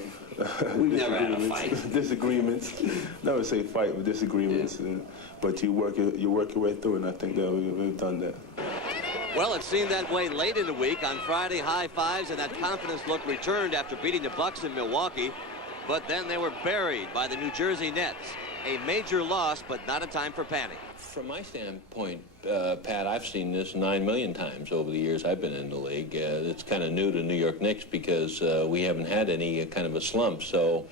We've never had a fight. Disagreements. Never say fight, but disagreements. Yeah. But you work your way through it, and I think that we've done that. Well, it seemed that way late in the week. On Friday, high fives, and that confidence look returned after beating the Bucks in Milwaukee. But then they were buried by the New Jersey Nets. A major loss, but not a time for panic. From my standpoint, Pat, I've seen this 9 million times over the years I've been in the league. It's kind of new to New York Knicks because we haven't had any kind of a slump. So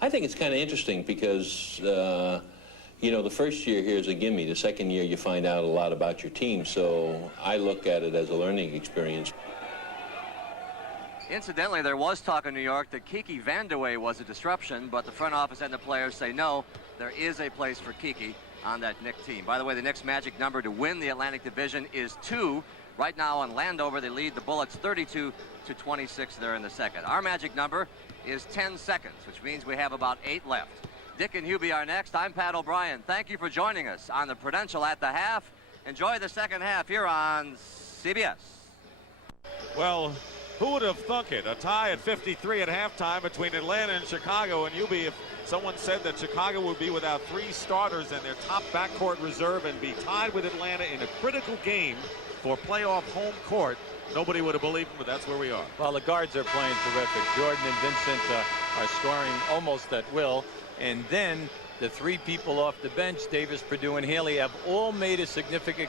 I think it's kind of interesting because, you know, the first year here is a gimme. The second year you find out a lot about your team. So I look at it as a learning experience. Incidentally, there was talk in New York that Kiki Vandeweghe was a disruption, but the front office and the players say no, there is a place for Kiki on that Knicks team. By the way, the Knicks' magic number to win the Atlantic Division is 2. Right now on Landover, they lead the Bullets 32-26 there in the second. Our magic number is 10 seconds, which means we have about 8 left. Dick and Hubie are next. I'm Pat O'Brien. Thank you for joining us on the Prudential at the Half. Enjoy the second half here on CBS. Well, who would have thunk it? A tie at 53 at halftime between Atlanta and Chicago. And Hubie, if someone said that Chicago would be without 3 starters and their top backcourt reserve and be tied with Atlanta in a critical game for playoff home court, nobody would have believed him, but that's where we are. Well, the guards are playing terrific. Jordan and Vincent are scoring almost at will. And then the 3 people off the bench, Davis, Perdue, and Haley, have all made a significant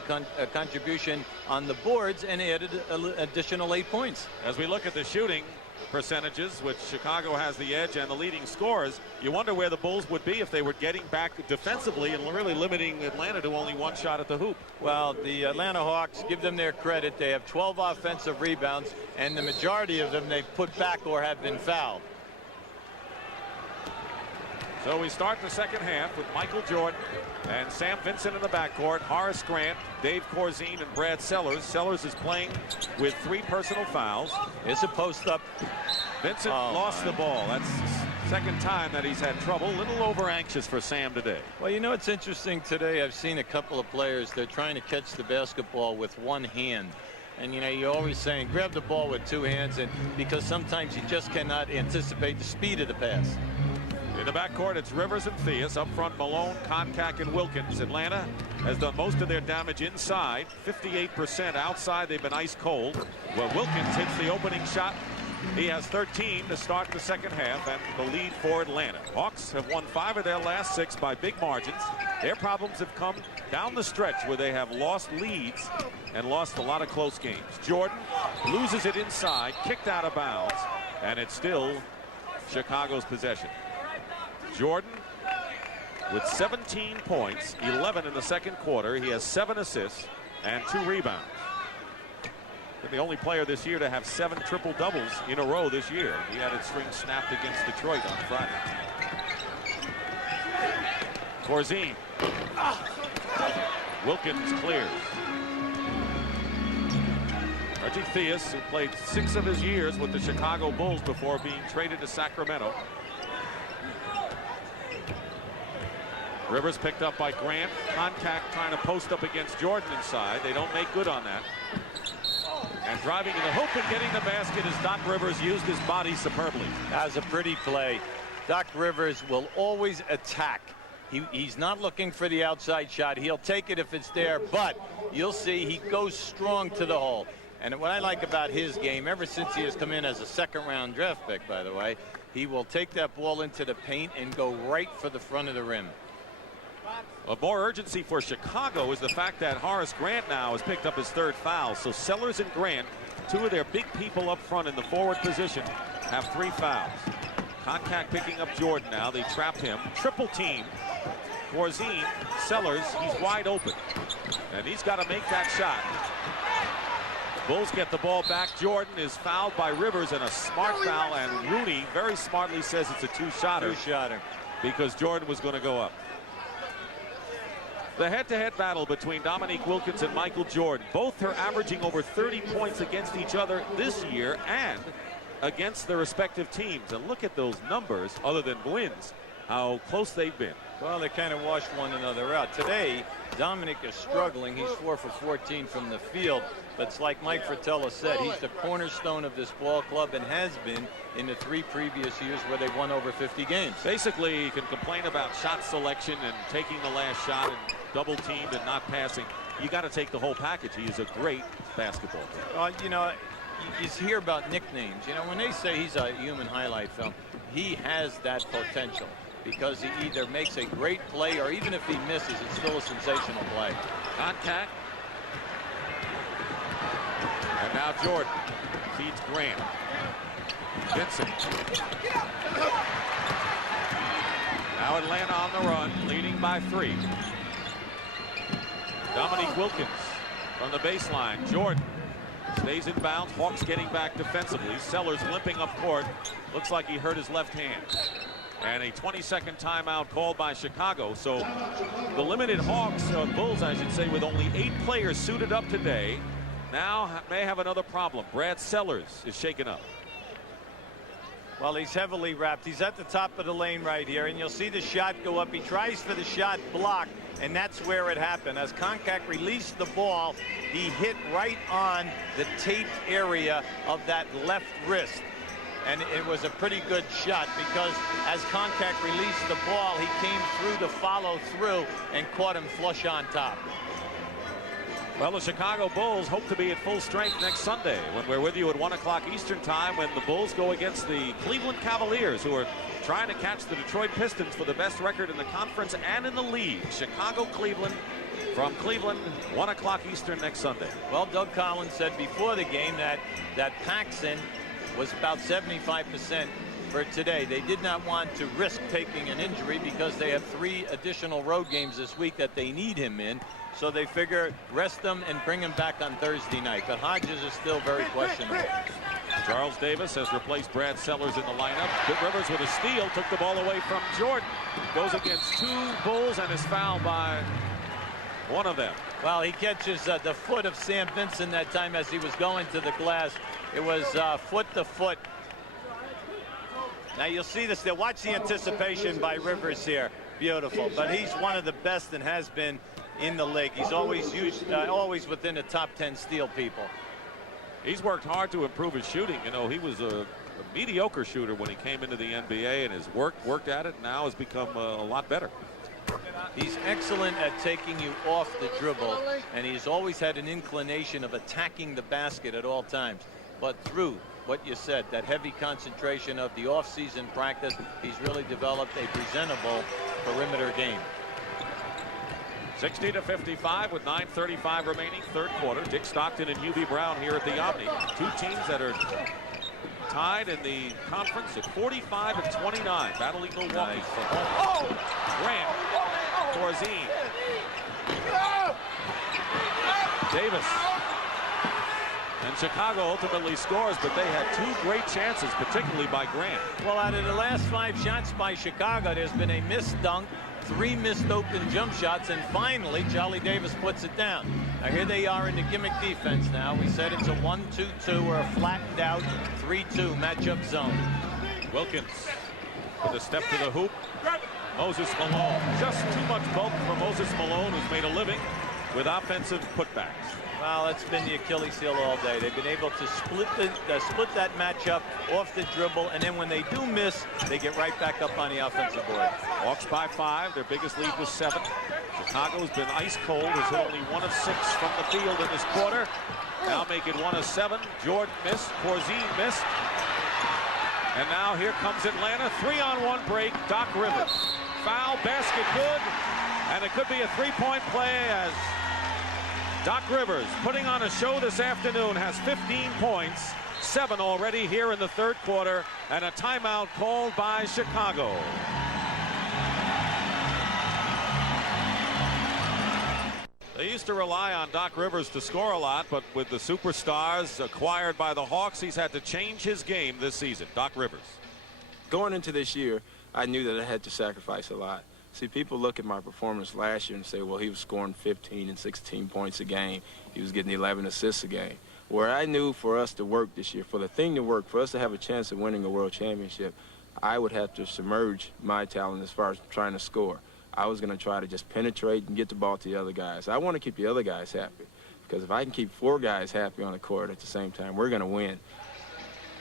contribution on the boards and added an additional 8 points. As we look at the shooting percentages, which Chicago has the edge, and the leading scorers, you wonder where the Bulls would be if they were getting back defensively and really limiting Atlanta to only 1 shot at the hoop. Well, the Atlanta Hawks, give them their credit. They have 12 offensive rebounds, and the majority of them they've put back or have been fouled. So we start the second half with Michael Jordan and Sam Vincent in the backcourt, Horace Grant, Dave Corzine, and Brad Sellers. Sellers is playing with 3 personal fouls. It's a post up. Vincent lost the ball. That's the second time that he's had trouble. A little over anxious for Sam today. Well, you know, it's interesting today. I've seen a couple of players. They're trying to catch the basketball with 1 hand. And, you know, you're always saying grab the ball with 2 hands, and because sometimes you just cannot anticipate the speed of the pass. In the backcourt, it's Rivers and Theus. Up front, Malone, Koncak, and Wilkins. Atlanta has done most of their damage inside. 58% outside. They've been ice cold. Well, Wilkins hits the opening shot. He has 13 to start the second half, and the lead for Atlanta. Hawks have won 5 of their last 6 by big margins. Their problems have come down the stretch where they have lost leads and lost a lot of close games. Jordan loses it inside, kicked out of bounds, and it's still Chicago's possession. Jordan with 17 points, 11 in the second quarter. He has 7 assists and 2 rebounds. Been the only player this year to have 7 triple-doubles in a row this year. He had his string snapped against Detroit on Friday. Corzine. Wilkins clears. Reggie Theus, who played 6 of his years with the Chicago Bulls before being traded to Sacramento. Rivers picked up by Grant. Koncak trying to post up against Jordan inside. They don't make good on that. And driving to the hoop and getting the basket as Doc Rivers used his body superbly. That was a pretty play. Doc Rivers will always attack. He's not looking for the outside shot. He'll take it if it's there, but you'll see he goes strong to the hole. And what I like about his game, ever since he has come in as a second-round draft pick, by the way, he will take that ball into the paint and go right for the front of the rim. Of more urgency for Chicago is the fact that Horace Grant now has picked up his 3rd foul. So Sellers and Grant, 2 of their big people up front in the forward position, have 3 fouls. Koncak picking up Jordan now. They trap him. Triple team. Corzine, Sellers, he's wide open. And he's got to make that shot. Bulls get the ball back. Jordan is fouled by Rivers, and a smart foul, and Rooney very smartly says it's a 2-shotter. 2-shotter. Because Jordan was going to go up. The head-to-head battle between Dominique Wilkins and Michael Jordan. Both are averaging over 30 points against each other this year and against their respective teams. And look at those numbers, other than wins, how close they've been. Well, they kind of washed one another out. Today, Dominic is struggling. He's 4 for 14 from the field. But it's like Mike Fratello said, he's the cornerstone of this ball club and has been in the 3 previous years where they've won over 50 games. Basically, you can complain about shot selection and taking the last shot and double teamed and not passing. You got to take the whole package. He is a great basketball player. You know, you hear about nicknames. You know, when they say he's a human highlight film, he has that potential because he either makes a great play or even if he misses, it's still a sensational play. Koncak. And now Jordan feeds Grant. Vincent. Now Atlanta on the run, leading by 3. Dominique Wilkins from the baseline. Jordan stays in bounds. Hawks getting back defensively. Sellers limping up court. Looks like he hurt his left hand. And a 20-second timeout called by Chicago. So the limited Hawks, Bulls, I should say, with only 8 players suited up today. now may have another problem. Brad Sellers is shaken up. Well, he's heavily wrapped. He's at the top of the lane right here, and you'll see the shot go up. He tries for the shot blocked, and that's where it happened. As Koncak released the ball, he hit right on the taped area of that left wrist. And it was a pretty good shot because as Koncak released the ball, he came through to follow through and caught him flush on top. Well, the Chicago Bulls hope to be at full strength next Sunday when we're with you at 1 o'clock Eastern time when the Bulls go against the Cleveland Cavaliers, who are trying to catch the Detroit Pistons for the best record in the conference and in the league. Chicago-Cleveland from Cleveland, 1 o'clock Eastern next Sunday. Well, Doug Collins said before the game that Paxson was about 75% for today. They did not want to risk taking an injury because they have 3 additional road games this week that they need him in. So they figure rest him and bring him back on Thursday night. But Hodges is still very questionable. Charles Davis has replaced Brad Sellers in the lineup. Good Rivers with a steal took the ball away from Jordan. Goes against 2 Bulls and is fouled by one of them. Well, he catches the foot of Sam Vincent that time as he was going to the glass. It was foot to foot. Now you'll see this there. Watch the anticipation by Rivers here. Beautiful. But he's one of the best and has been in the league. He's always always within the top 10 steal people. He's worked hard to improve his shooting. You know, he was a mediocre shooter when he came into the NBA, and his worked at it, and now has become a lot better. He's excellent at taking you off the dribble, and he's always had an inclination of attacking the basket at all times. But through what you said, that heavy concentration of the off-season practice, he's really developed a presentable perimeter game. 60-55 with 9:35 remaining, third quarter. Dick Stockton and UB Brown here at the Omni. 2 teams that are tied in the conference at 45 and 29, battling Milwaukee for home. Oh! Grant, Corzine, Davis. And Chicago ultimately scores, but they had 2 great chances, particularly by Grant. Well, out of the last 5 shots by Chicago, there's been a missed dunk, 3 missed open jump shots, and finally Charlie Davis puts it down. Now here they are in the gimmick defense now. We said it's a 1-2-2 or a flattened out 3-2 matchup zone. Wilkins with a step to the hoop. Moses Malone. Just too much bulk for Moses Malone, who's made a living with offensive putbacks. Well, it's been the Achilles heel all day. They've been able to split that matchup off the dribble, and then when they do miss, they get right back up on the offensive board. Hawks by 5. Their biggest lead was 7. Chicago's been ice cold. Has hit only 1 of 6 from the field in this quarter. Now make it 1 of 7. Jordan missed. Corzine missed. And now here comes Atlanta. 3-on-1 break. Doc Rivers. Foul, basket good. And it could be a 3-point play as Doc Rivers, putting on a show this afternoon, has 15 points, 7 already here in the third quarter, and a timeout called by Chicago. They used to rely on Doc Rivers to score a lot, but with the superstars acquired by the Hawks, he's had to change his game this season. Doc Rivers. Going into this year, I knew that I had to sacrifice a lot. See, people look at my performance last year and say, well, he was scoring 15 and 16 points a game. He was getting 11 assists a game. Where I knew for us to work this year, for the thing to work, for us to have a chance of winning a world championship, I would have to submerge my talent as far as trying to score. I was going to try to just penetrate and get the ball to the other guys. I want to keep the other guys happy, because if I can keep 4 guys happy on the court at the same time, we're going to win.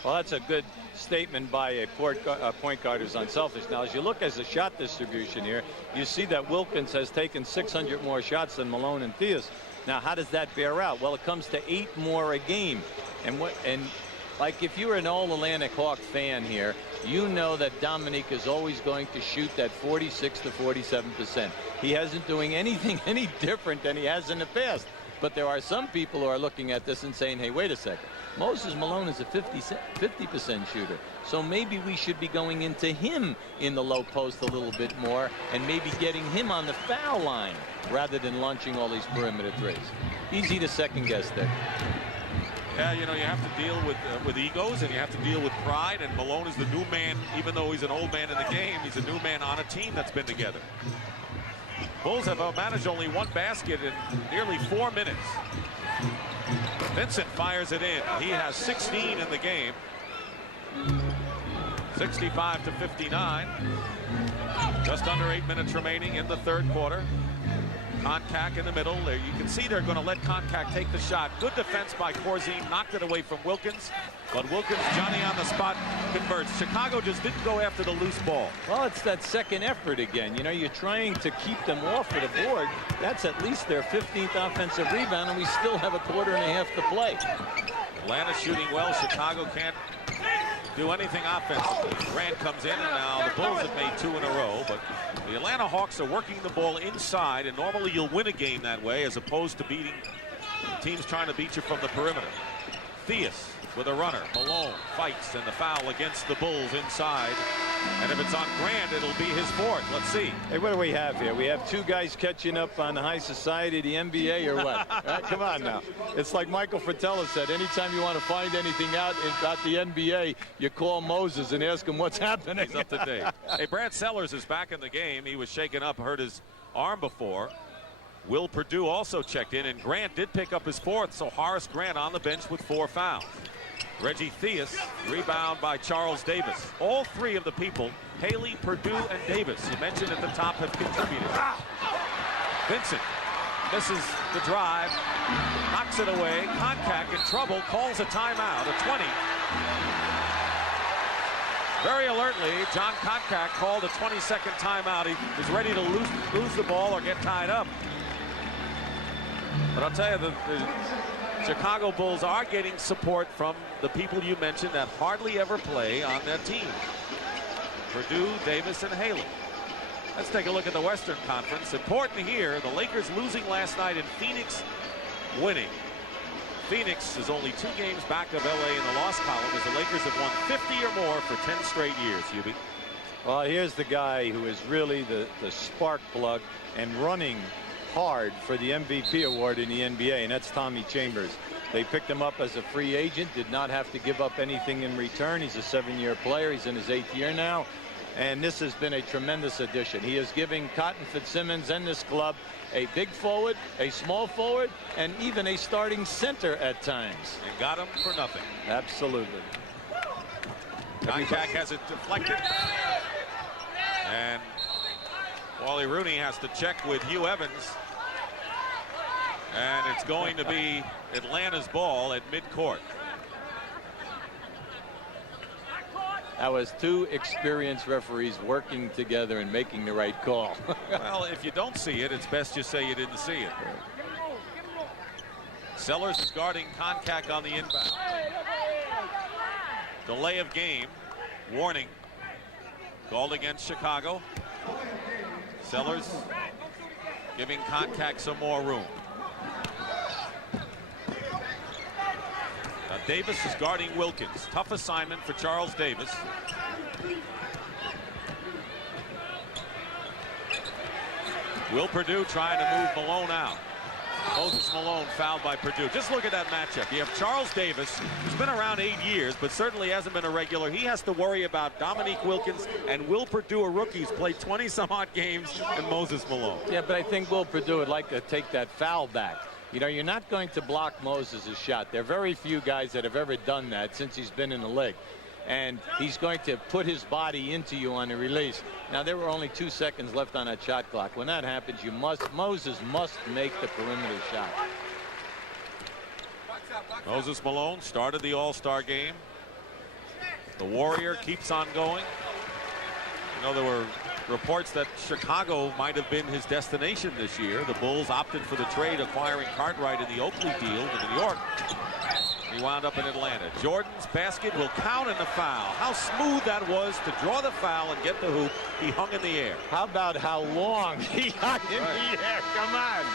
Well, that's a good statement by a point guard who's unselfish. Now, as you look at the shot distribution here, you see that Wilkins has taken 600 more shots than Malone and Theus. Now, how does that bear out? Well, it comes to 8 more a game. And like if you're an All-Atlantic Hawk fan here, you know that Dominique is always going to shoot that 46 to 47%. He isn't doing anything any different than he has in the past. But there are some people who are looking at this and saying, hey, wait a second. Moses Malone is a 50% shooter. So maybe we should be going into him in the low post a little bit more and maybe getting him on the foul line rather than launching all these perimeter threes. Easy to second guess there. Yeah, you know, you have to deal with egos, and you have to deal with pride, and Malone is the new man. Even though he's an old man in the game, he's a new man on a team that's been together. Bulls have managed only 1 basket in nearly 4 minutes. Vincent fires it in. He has 16 in the game. 65-59. Just under 8 minutes remaining in the third quarter. Koncak in the middle. There you can see they're going to let Koncak take the shot. Good defense by Korzine. Knocked it away from Wilkins. But Wilkins, Johnny on the spot, converts. Chicago just didn't go after the loose ball. Well, it's that second effort again. You know, you're trying to keep them off of the board. That's at least their 15th offensive rebound, and we still have a quarter and a half to play. Atlanta shooting well. Chicago can't do anything offensively. Grant comes in, and now the Bulls have made 2 in a row, but the Atlanta Hawks are working the ball inside, and normally you'll win a game that way as opposed to beating teams trying to beat you from the perimeter. Theus with a runner. Malone fights, and the foul against the Bulls inside. And if it's on Grant, it'll be his 4th. Let's see. Hey, what do we have here? We have 2 guys catching up on the high society, the NBA, or what? Right, come on now. It's like Michael Fratello said, anytime you want to find anything out about the NBA, you call Moses and ask him what's happening. He's up to date. Hey, Brad Sellers is back in the game. He was shaken up, hurt his arm before. Will Perdue also checked in, and Grant did pick up his 4th, so Horace Grant on the bench with 4 fouls. Reggie Theus, rebound by Charles Davis. All 3 of the people, Haley, Perdue, and Davis, you mentioned at the top, have contributed. Vincent misses the drive, knocks it away. Koncak in trouble, calls a timeout, a 20. Very alertly, John Koncak called a 20-second timeout. He was ready to lose the ball or get tied up. But I'll tell you, the Chicago Bulls are getting support from the people you mentioned that hardly ever play on their team. Perdue, Davis, and Haley. Let's take a look at the Western Conference. Important here, the Lakers losing last night and Phoenix winning. Phoenix is only 2 games back of LA in the loss column as the Lakers have won 50 or more for 10 straight years, Hubie. Well, here's the guy who is really the spark plug and running hard for the MVP award in the NBA, and that's Tommy Chambers. They picked him up as a free agent, did not have to give up anything in return. He's a 7-year player. He's in his 8th year now, and this has been a tremendous addition. He is giving Cotton Fitzsimmons and this club a big forward, a small forward, and even a starting center at times. And got him for nothing. Absolutely. Koncak has it deflected. And Wally Rooney has to check with Hugh Evans. And it's going to be Atlanta's ball at midcourt. That was 2 experienced referees working together and making the right call. Well, if you don't see it, it's best you say you didn't see it. Sellers is guarding Koncak on the inbound. Delay of game. Warning. Called against Chicago. Sellers giving Koncak some more room. Davis is guarding Wilkins. Tough assignment for Charles Davis. Will Perdue trying to move Malone out. Moses Malone fouled by Perdue. Just look at that matchup. You have Charles Davis, who's been around 8 years, but certainly hasn't been a regular. He has to worry about Dominique Wilkins and Will Perdue, a rookie who's played 20-some-odd games, and Moses Malone. Yeah, but I think Will Perdue would like to take that foul back. You know, you're not going to block Moses' shot. There are very few guys that have ever done that since he's been in the league. And he's going to put his body into you on the release. Now, there were only 2 seconds left on that shot clock. When that happens, Moses must make the perimeter shot. Moses Malone started the All-Star game. The Warrior keeps on going. You know, there were reports that Chicago might have been his destination this year. The Bulls opted for the trade, acquiring Cartwright in the Oakley deal to New York. He wound up in Atlanta. Jordan's basket will count in the foul. How smooth that was to draw the foul and get the hoop. He hung in the air. How about how long he hung in the air? Come on.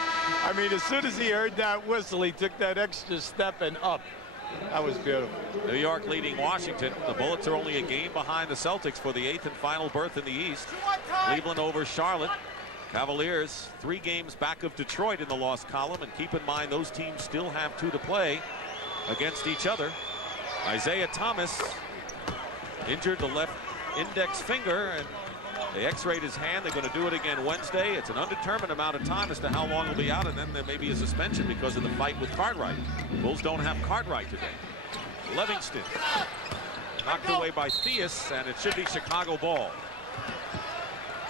I mean, as soon as he heard that whistle, he took that extra step and up. That was beautiful. New York leading Washington. The Bullets are only a game behind the Celtics for the 8th and final berth in the East. Cleveland over Charlotte. Cavaliers 3 games back of Detroit in the loss column. And keep in mind, those teams still have 2 to play against each other. Isaiah Thomas injured the left index finger, and They x-rayed his hand. They're going to do it again Wednesday. It's an undetermined amount of time as to how long he'll be out, and then there may be a suspension because of the fight with Cartwright. Bulls don't have Cartwright today. Livingston knocked away by Theus, and it should be Chicago ball.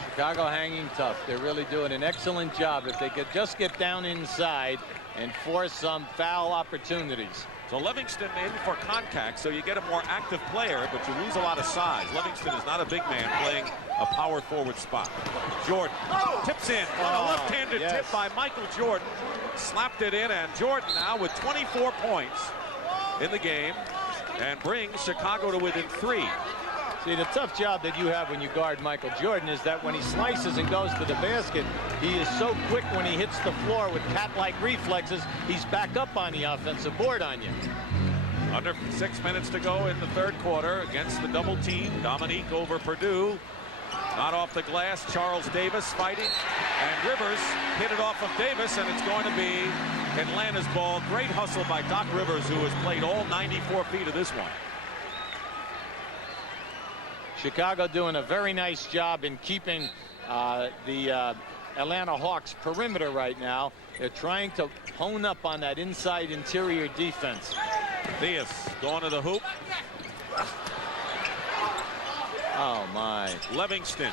Chicago hanging tough. They're really doing an excellent job. If they could just get down inside and force some foul opportunities. So Livingston in for Koncak, so you get a more active player, but you lose a lot of size. Livingston is not a big man playing a power forward spot. Jordan tips in on a left-handed tip by Michael Jordan. Slapped it in, and Jordan now with 24 points in the game and brings Chicago to within 3. See, the tough job that you have when you guard Michael Jordan is that when he slices and goes to the basket, he is so quick when he hits the floor with cat-like reflexes, he's back up on the offensive board on you. Under 6 minutes to go in the third quarter against the double team. Dominique over Purdue. Not off the glass. Charles Davis fighting. And Rivers hit it off of Davis, and it's going to be Atlanta's ball. Great hustle by Doc Rivers, who has played all 94 feet of this one. Chicago doing a very nice job in keeping the Atlanta Hawks perimeter right now. They're trying to hone up on that inside interior defense. Theus going to the hoop. Oh my. Livingston.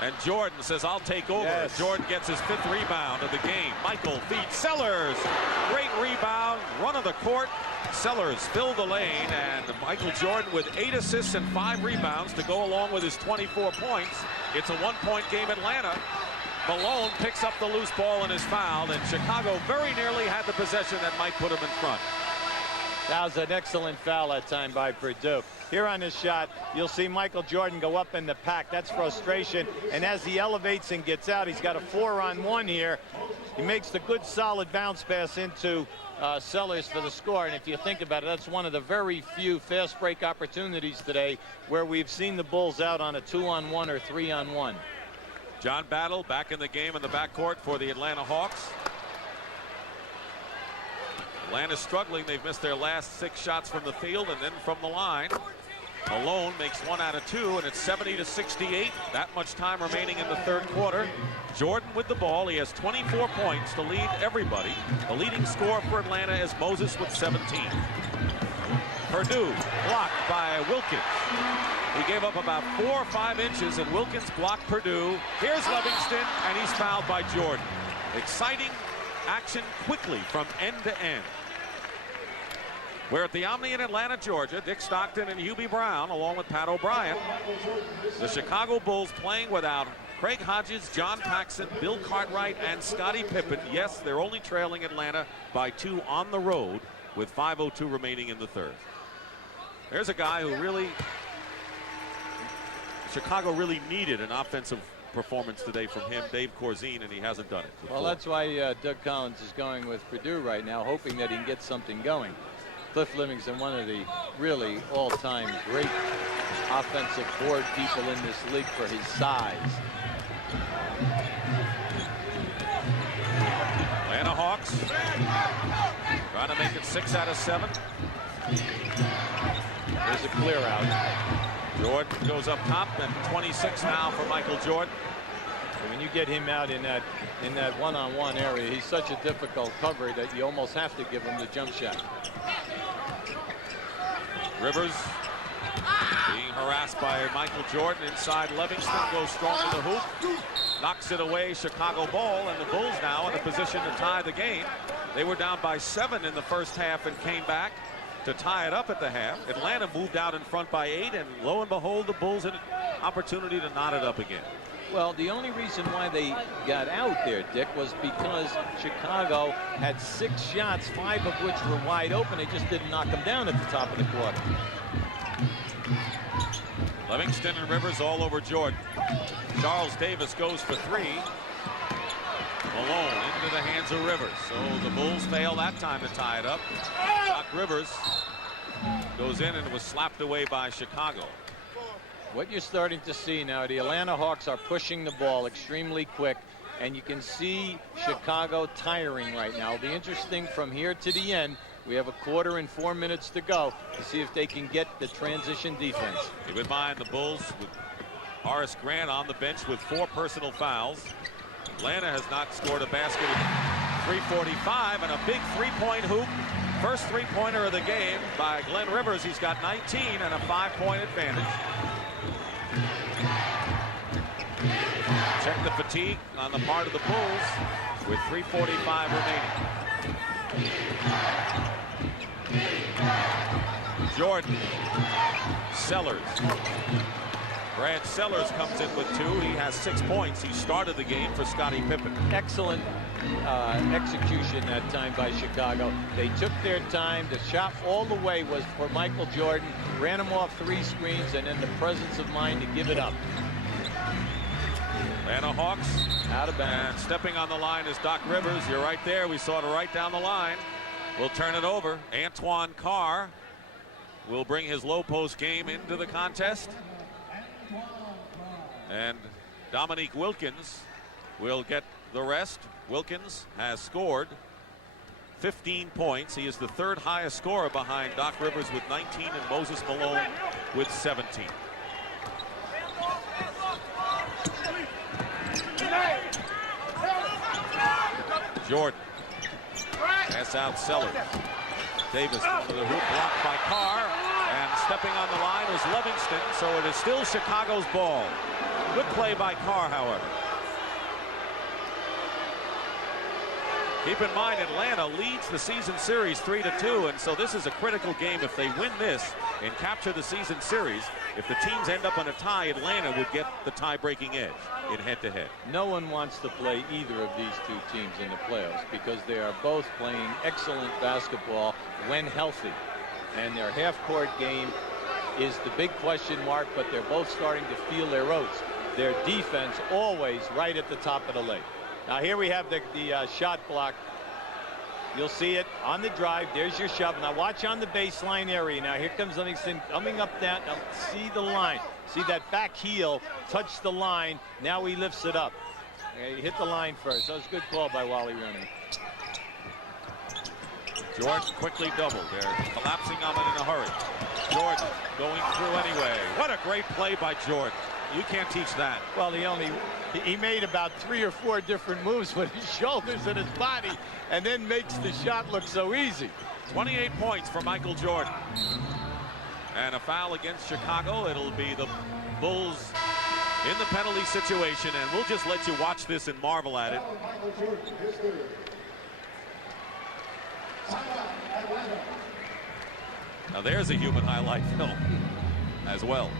And Jordan says, I'll take over. Yes. Jordan gets his 5th rebound of the game. Michael feeds Sellers. Great rebound. Run of the court. Sellers filled the lane, and Michael Jordan with 8 assists and 5 rebounds to go along with his 24 points. It's a 1-point game Atlanta. Malone picks up the loose ball and is fouled, and Chicago very nearly had the possession that might put him in front. That was an excellent foul that time by Purdue. Here on this shot, you'll see Michael Jordan go up in the pack. That's frustration. And as he elevates and gets out, he's got a 4-on-1 here. He makes the good solid bounce pass into Sellers for the score. And if you think about it, that's one of the very few fast break opportunities today where we've seen the Bulls out on a 2-on-1 or 3-on-1. John Battle back in the game in the backcourt for the Atlanta Hawks. Atlanta's struggling. They've missed their last 6 shots from the field and then from the line. Malone makes 1 out of 2, and it's 70-68. That much time remaining in the third quarter. Jordan with the ball. He has 24 points to lead everybody. The leading scorer for Atlanta is Moses with 17. Purdue blocked by Wilkins. He gave up about 4 or 5 inches, and Wilkins blocked Purdue. Here's Livingston, and he's fouled by Jordan. Exciting action quickly from end to end. We're at the Omni in Atlanta, Georgia. Dick Stockton and Hubie Brown, along with Pat O'Brien. The Chicago Bulls playing without Craig Hodges, John Paxson, Bill Cartwright, and Scottie Pippen. Yes, they're only trailing Atlanta by 2 on the road with 5:02 remaining in the third. There's a guy who really, Chicago really needed an offensive performance today from him, Dave Corzine, and he hasn't done it. Well, that's why Doug Collins is going with Purdue right now, hoping that he can get something going. Cliff Livingston, one of the really all-time great offensive board people in this league for his size. Atlanta Hawks trying to make it 6 out of 7. There's a clear out. Jordan goes up top, and 26 now for Michael Jordan. When you get him out in that one-on-one area, he's such a difficult cover that you almost have to give him the jump shot. Rivers being harassed by Michael Jordan inside. Livingston goes strong to the hoop, knocks it away. Chicago ball, and the Bulls now in a position to tie the game. They were down by 7 in the first half and came back to tie it up at the half. Atlanta moved out in front by 8, and lo and behold, the Bulls had an opportunity to knot it up again. Well, the only reason why they got out there, Dick, was because Chicago had 6 shots, 5 of which were wide open. They just didn't knock them down at the top of the quarter. Livingston and Rivers all over Jordan. Charles Davis goes for 3. Malone into the hands of Rivers. So the Bulls fail that time to tie it up. Doc Rivers goes in and was slapped away by Chicago. What you're starting to see now, the Atlanta Hawks are pushing the ball extremely quick, and you can see Chicago tiring right now. It'll be interesting from here to the end. We have a quarter and 4 minutes to go to see if they can get the transition defense. Keep in mind the Bulls with Horace Grant on the bench with 4 personal fouls. Atlanta has not scored a basket in 3:45, and a big three-point hoop. First three-pointer of the game by Glenn Rivers. He's got 19 and a 5-point advantage. Check the fatigue on the part of the Bulls with 3:45 remaining. Jordan. Sellers. Brad Sellers comes in with 2. He has 6 points. He started the game for Scottie Pippen. Excellent execution that time by Chicago. They took their time. The shot all the way was for Michael Jordan. Ran him off 3 screens, and then the presence of mind to give it up. Atlanta Hawks out of bounds. And stepping on the line is Doc Rivers. You're right there. We saw it right down the line. We'll turn it over. Antoine Carr will bring his low post game into the contest. And Dominique Wilkins will get the rest. Wilkins has scored 15 points. He is the 3rd highest scorer behind Doc Rivers with 19 and Moses Malone with 17. Jordan. Pass out Sellers. Davis to the hoop, blocked by Carr. And stepping on the line was Livingston, so it is still Chicago's ball. Good play by Carr, however. Keep in mind, Atlanta leads the season series 3-2, and so this is a critical game. If they win this and capture the season series, if the teams end up on a tie, Atlanta would get the tie-breaking edge in head-to-head. No one wants to play either of these 2 teams in the playoffs because they are both playing excellent basketball when healthy. And their half-court game is the big question mark, but they're both starting to feel their oats. Their defense always right at the top of the lake. Now here we have the shot block. You'll see it on the drive. There's your shove. Now watch on the baseline area. Now here comes Livingston coming up that. Now see the line. See that back heel touch the line. Now he lifts it up. Okay, he hit the line first. That was a good call by Wally Rooney. Jordan quickly doubled. They're collapsing on it in a hurry. Jordan going through anyway. What a great play by Jordan. You can't teach that. Well, he made about 3 or 4 different moves with his shoulders and his body, and then makes the shot look so easy. 28 points for Michael Jordan. And a foul against Chicago. It'll be the Bulls in the penalty situation, and we'll just let you watch this and marvel at it. Now there's a human highlight film as well.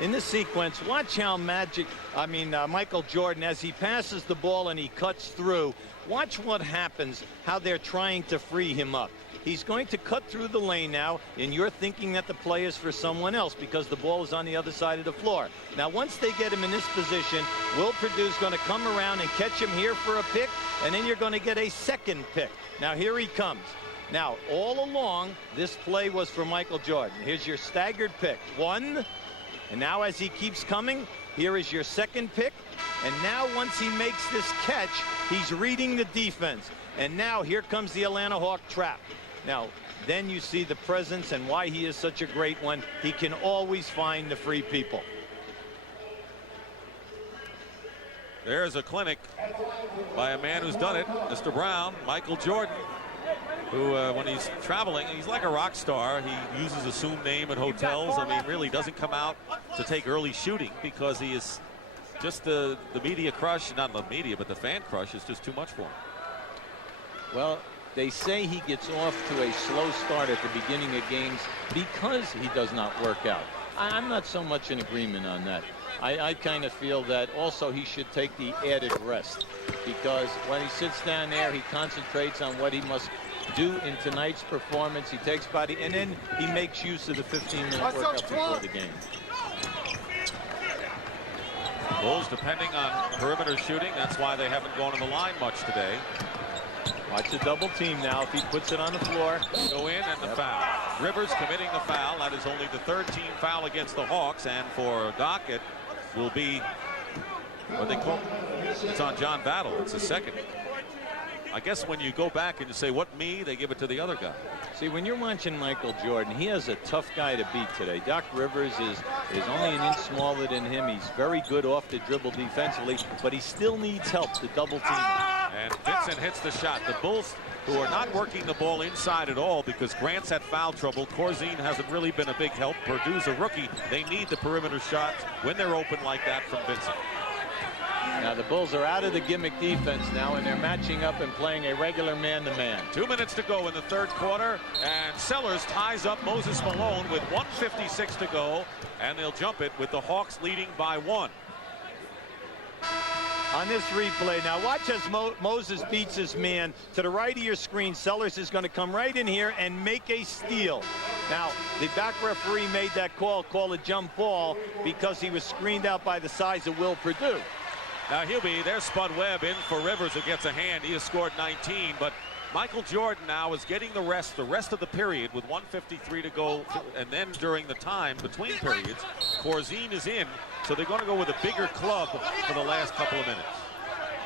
In this sequence, watch how Michael Jordan, as he passes the ball and he cuts through, watch what happens, how they're trying to free him up. He's going to cut through the lane now, and you're thinking that the play is for someone else because the ball is on the other side of the floor. Now, once they get him in this position, Will Perdue's going to come around and catch him here for a pick, and then you're going to get a second pick. Now, here he comes. Now, all along, this play was for Michael Jordan. Here's your staggered pick. 1. And now as he keeps coming, here is your second pick. And now once he makes this catch, he's reading the defense. And now here comes the Atlanta Hawk trap. Now, then you see the presence and why he is such a great one. He can always find the free people. There's a clinic by a man who's done it, Mr. Brown, Michael Jordan, who when he's traveling, he's like a rock star. He uses assumed name at hotels. I mean, really doesn't come out to take early shooting because he is just the media crush, not the media, but the fan crush is just too much for him. Well, they say he gets off to a slow start at the beginning of games because he does not work out. I'm not so much in agreement on that. I kind of feel that also he should take the added rest because when he sits down there, he concentrates on what he must do in tonight's performance. He takes body, and then he makes use of the 15-minute workout before the game. Bulls depending on perimeter shooting. That's why they haven't gone to the line much today. Watch the double team now. If he puts it on the floor. Go in and the foul. Rivers committing the foul. That is only the 3rd team foul against the Hawks. And for Doc, it will be what they call, it's on John Battle. It's the 2nd. I guess when you go back and you say, what me, they give it to the other guy. See, when you're watching Michael Jordan, he has a tough guy to beat today. Doc Rivers is only an inch smaller than him. He's very good off the dribble defensively, but he still needs help to double team. And Vincent hits the shot. The Bulls, who are not working the ball inside at all because Grant's had foul trouble. Corzine hasn't really been a big help. Purdue's a rookie. They need the perimeter shots when they're open like that from Vincent. Now the Bulls are out of the gimmick defense now, and they're matching up and playing a regular man-to-man. 2 minutes to go in the third quarter, and Sellers ties up Moses Malone with 1:56 to go, and they'll jump it with the Hawks leading by 1. On this replay, now watch as Moses beats his man to the right of your screen. Sellers is going to come right in here and make a steal. Now, the back referee made that call a jump ball because he was screened out by the size of Will Purdue. Now there's Spud Webb in for Rivers, who gets a hand. He has scored 19, but Michael Jordan now is getting the rest of the period with 1:53 to go, and then during the time between periods, Corzine is in, so they're going to go with a bigger club for the last couple of minutes.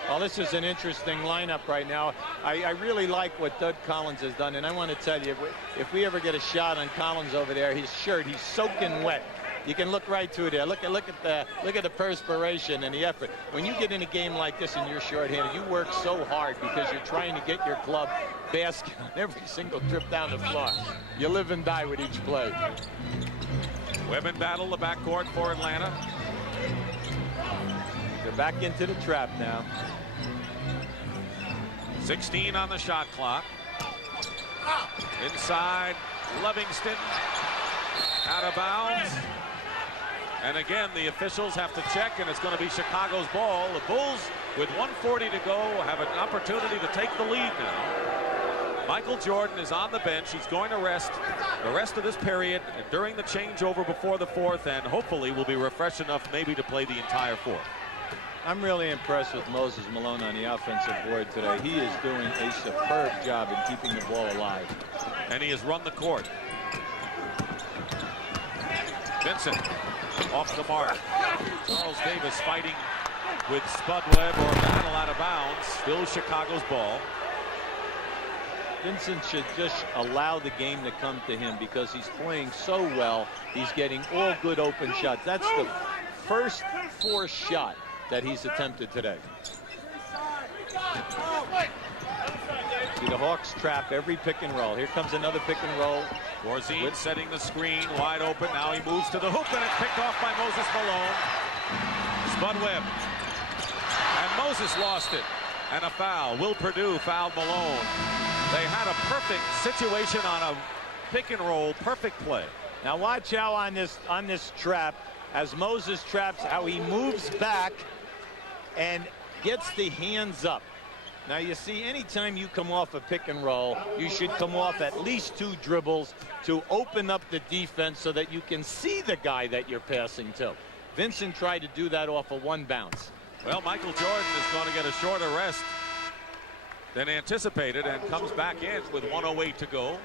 Well, this is an interesting lineup right now. I really like what Doug Collins has done, and I want to tell you, if we ever get a shot on Collins over there, his shirt, he's soaking wet. You can look right through there. Look at the perspiration and the effort. When you get in a game like this and you're shorthanded, you work so hard because you're trying to get your club basket on every single trip down the floor. You live and die with each play. Webb in battle the backcourt for Atlanta. They're back into the trap now. 16 on the shot clock. Inside, Livingston. Out of bounds. And again, the officials have to check, and it's going to be Chicago's ball. The Bulls, with 1:40 to go, have an opportunity to take the lead now. Michael Jordan is on the bench. He's going to rest the rest of this period and during the changeover before the fourth, and hopefully will be refreshed enough maybe to play the entire fourth. I'm really impressed with Moses Malone on the offensive board today. He is doing a superb job in keeping the ball alive. And he has run the court. Vincent off the mark. Charles Davis fighting with Spud Webb or battle out of bounds. Still Chicago's ball. Vincent should just allow the game to come to him because he's playing so well. He's getting all good open shots. That's the first forced shot that he's attempted today. See the Hawks trap every pick and roll. Here comes another pick and roll. Corzine setting the screen wide open. Now he moves to the hoop, and it's picked off by Moses Malone. Spud Webb. And Moses lost it. And a foul. Will Purdue fouled Malone. They had a perfect situation on a pick and roll. Perfect play. Now watch how on this trap, as Moses traps, how he moves back and gets the hands up. Now you see, anytime you come off a pick and roll, you should come off at least 2 dribbles to open up the defense so that you can see the guy that you're passing to. Vincent tried to do that off of 1 bounce. Well, Michael Jordan is going to get a shorter rest than anticipated and comes back in with 1:08 to go.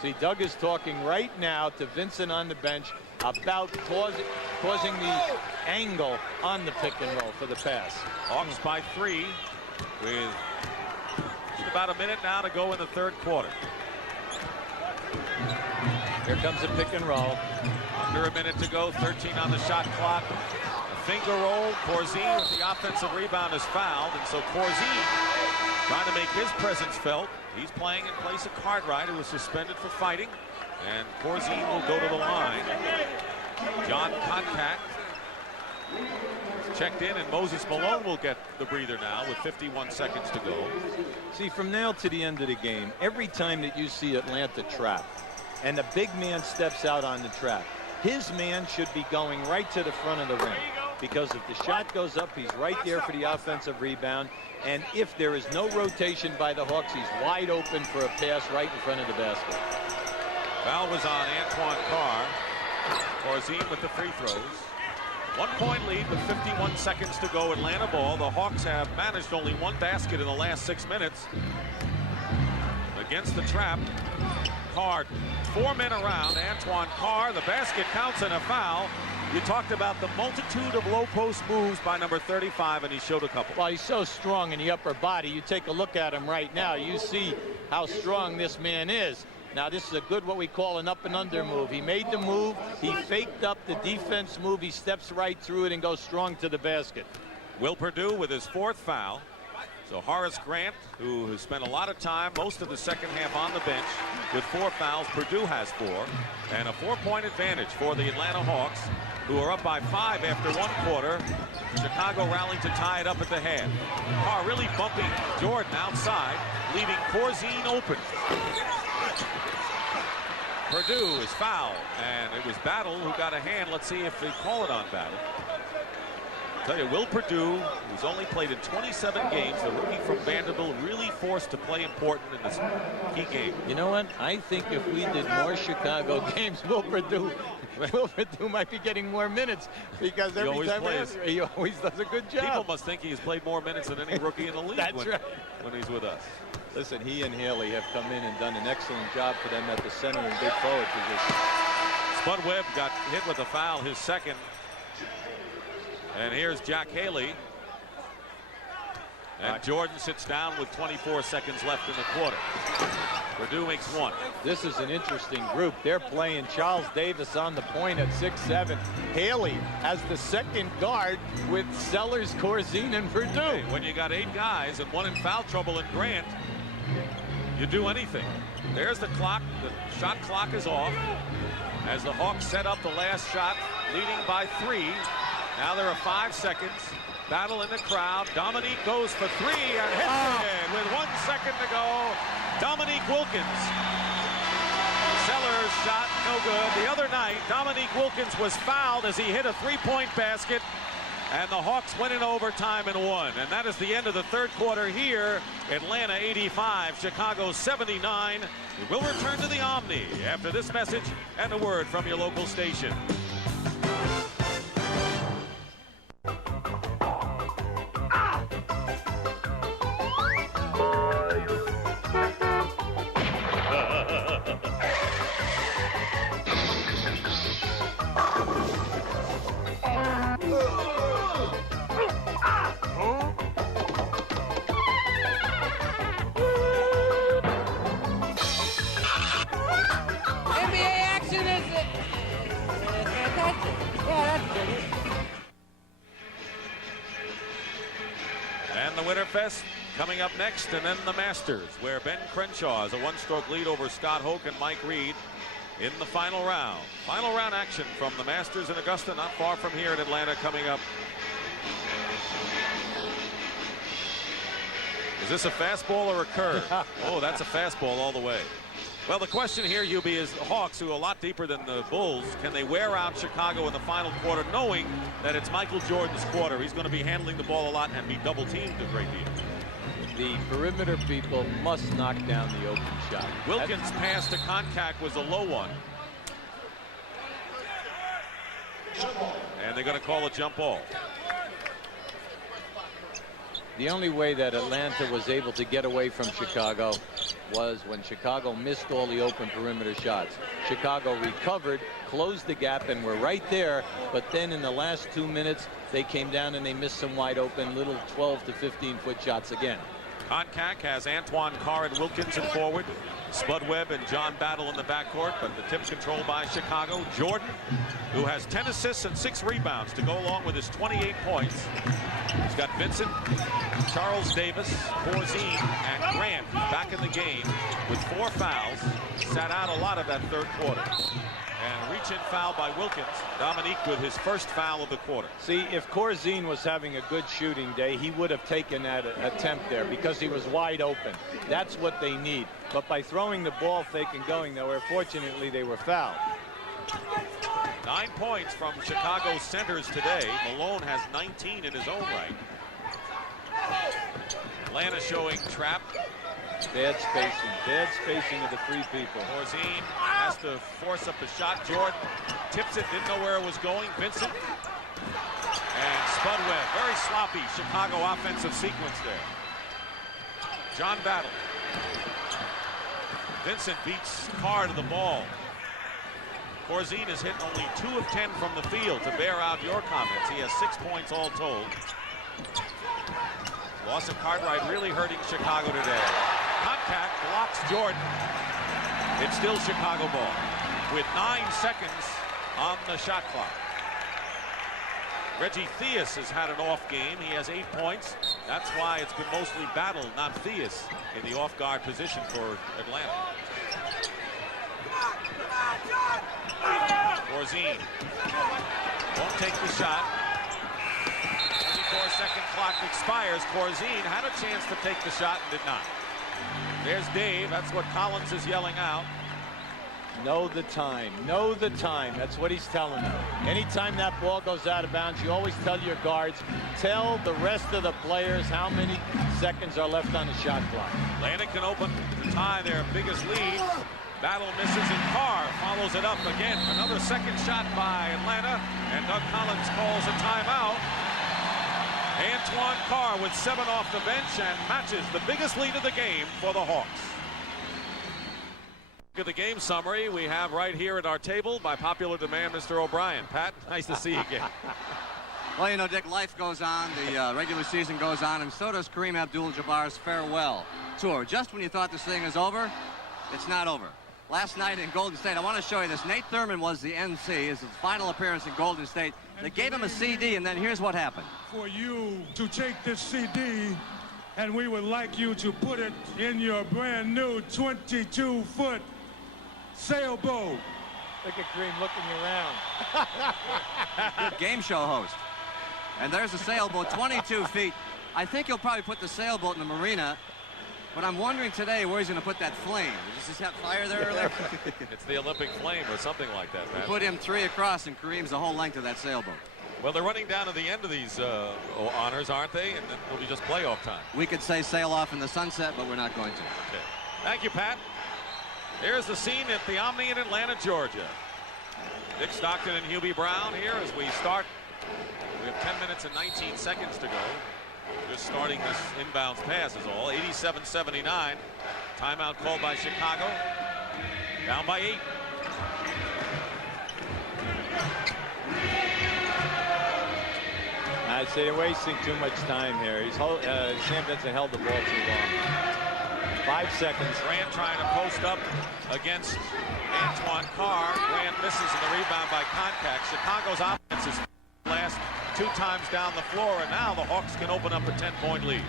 See, Doug is talking right now to Vincent on the bench about causing the angle on the pick and roll for the pass. Hawks by 3 with just about a minute now to go in the third quarter. Here comes a pick and roll. Under a minute to go, 13 on the shot clock. A finger roll. Corzine with the offensive rebound is fouled, and so Corzine trying to make his presence felt. He's playing in place of Cartwright, who was suspended for fighting, and Corzine will go to the line. John Koncak checked in, and Moses Malone will get the breather now with 51 seconds to go. See, from now to the end of the game, every time that you see Atlanta trap and the big man steps out on the trap, his man should be going right to the front of the rim, because if the shot goes up, he's right there for the offensive rebound, and if there is no rotation by the Hawks, he's wide open for a pass right in front of the basket. Foul was on Antoine Carr. Corzine with the free throws. 1-point lead with 51 seconds to go. Atlanta ball. The Hawks have managed only 1 basket in the last 6 minutes. Against the trap, Carr, 4 men around. Antoine Carr, the basket counts and a foul. You talked about the multitude of low post moves by number 35, and he showed a couple. Well, he's so strong in the upper body. You take a look at him right now. You see how strong this man is. Now, this is a good, what we call an up and under move. He made the move. He faked up the defense move. He steps right through it and goes strong to the basket. Will Perdue with his 4th foul. So Horace Grant, who has spent a lot of time, most of the second half on the bench, with 4 fouls. Perdue has 4. And a 4-point advantage for the Atlanta Hawks, who are up by 5 after 1 quarter. Chicago rallying to tie it up at the half. Carr really bumping Jordan outside, leaving Corzine open. Perdue is fouled, and it was Battle who got a hand. Let's see if they call it on Battle. I'll tell you, Will Perdue, who's only played in 27 games, the rookie from Vanderbilt, really forced to play important in this key game. You know what? I think if we did more Chicago games, Will Perdue might be getting more minutes, because every time he always does a good job. People must think he's played more minutes than any rookie in the league when he's with us. Listen, he and Haley have come in and done an excellent job for them at the center and big forward position. Spud Webb got hit with a foul, his 2nd. And here's Jack Haley. And Jordan sits down with 24 seconds left in the quarter. Perdue makes 1. This is an interesting group. They're playing Charles Davis on the point at 6'7". Haley as the 2nd guard with Sellers, Corzine, and Perdue. Hey, when you got 8 guys and 1 in foul trouble in Grant, you do anything. There's the clock. The shot clock is off as the Hawks set up the last shot, leading by 3. Now there are 5 seconds. Battle in the crowd. Dominique goes for 3 and hits it with 1 second to go. Dominique Wilkins. Sellers shot no good. The other night, Dominique Wilkins was fouled as he hit a 3-point basket, and the Hawks went in overtime and won. And that is the end of the 3rd quarter here. Atlanta 85, Chicago 79. We will return to the Omni after this message and a word from your local station. And the Winterfest coming up next, and then the Masters, where Ben Crenshaw has a 1-stroke lead over Scott Hoke and Mike Reed in the final round. Final round action from the Masters in Augusta, not far from here in Atlanta, coming up. Is this a fastball or a curve? Oh, that's a fastball all the way. Well, the question here, UB, is the Hawks, who are a lot deeper than the Bulls, can they wear out Chicago in the final quarter, knowing that it's Michael Jordan's quarter? He's going to be handling the ball a lot and be double-teamed a great deal. The perimeter people must knock down the open shot. Wilkins' pass to Koncak was a low one. And they're going to call a jump ball. The only way that Atlanta was able to get away from Chicago was when Chicago missed all the open perimeter shots. Chicago recovered, closed the gap, and were right there. But then in the last 2 minutes, they came down and they missed some wide open little 12 to 15-foot shots again. Koncak has Antoine Carr and Wilkins in forward. Spud Webb and John Battle in the backcourt, but the tip controlled by Chicago. Jordan, who has 10 assists and 6 rebounds to go along with his 28 points. He's got Vincent, Charles Davis, Corzine, and Grant back in the game with 4 fouls. Sat out a lot of that 3rd quarter. And reach-in foul by Wilkins. Dominique with his first foul of the quarter. See, if Corzine was having a good shooting day, he would have taken that attempt there because he was wide open. That's what they need. But by throwing the ball fake and going nowhere, fortunately, they were fouled. 9 points from Chicago centers today. Malone has 19 in his own right. Atlanta showing trap. Bad spacing of the 3 people. Corzine has to force up the shot. Jordan tips it, didn't know where it was going. Vincent and Spud Webb. Very sloppy Chicago offensive sequence there. John Battle. Vincent beats Carr to the ball. Corzine has hit only 2 of 10 from the field, to bear out your comments. He has 6 points all told. Loss of Cartwright really hurting Chicago today. Koncak blocks Jordan. It's still Chicago ball with 9 seconds on the shot clock. Reggie Theus has had an off game. He has 8 points. That's why it's been mostly battle, not Theus, in the off-guard position for Atlanta. Corzine won't take the shot. 24-second clock expires. Corzine had a chance to take the shot and did not. There's Dave. That's what Collins is yelling out. Know the time. Know the time. That's what he's telling them. Anytime that ball goes out of bounds, you always tell your guards, tell the rest of the players how many seconds are left on the shot clock. Atlanta can open to tie their biggest lead. Battle misses, and Carr follows it up again. Another second shot by Atlanta, and Doug Collins calls a timeout. Antoine Carr with 7 off the bench and matches the biggest lead of the game for the Hawks. Look at the game summary we have right here at our table. By popular demand, Mr. O'Brien. Pat, nice to see you again. Well, you know, Dick, life goes on. The regular season goes on, and so does Kareem Abdul-Jabbar's farewell tour. Just when you thought this thing is over, it's not over. Last night in Golden State, I want to show you this. Nate Thurman was the MC. It's his final appearance in Golden State. They gave him a CD, and then here's what happened. For you to take this CD, and we would like you to put it in your brand new 22-foot sailboat. Look at Kareem looking around. Good game show host. And there's the sailboat, 22 feet. I think he'll probably put the sailboat in the marina. But I'm wondering today where he's going to put that flame. Does this have fire there earlier? It's the Olympic flame or something like that, man. Put him 3 across, and Kareem's the whole length of that sailboat. Well, they're running down to the end of these honors, aren't they? And then it'll be just playoff time. We could say sail off in the sunset, but we're not going to. Okay. Thank you, Pat. Here's the scene at the Omni in Atlanta, Georgia. Dick Stockton and Hubie Brown here as we start. We have 10 minutes and 19 seconds to go. Just starting this inbounds pass is all. 87-79. Timeout called by Chicago. Down by 8. I'd say they're wasting too much time here. Sam Vincent held the ball too long. 5 seconds. Grant trying to post up against Antoine Carr. Grant misses in the rebound by Koncak. Chicago's offense is last 2 times down the floor, and now the Hawks can open up a 10-point lead.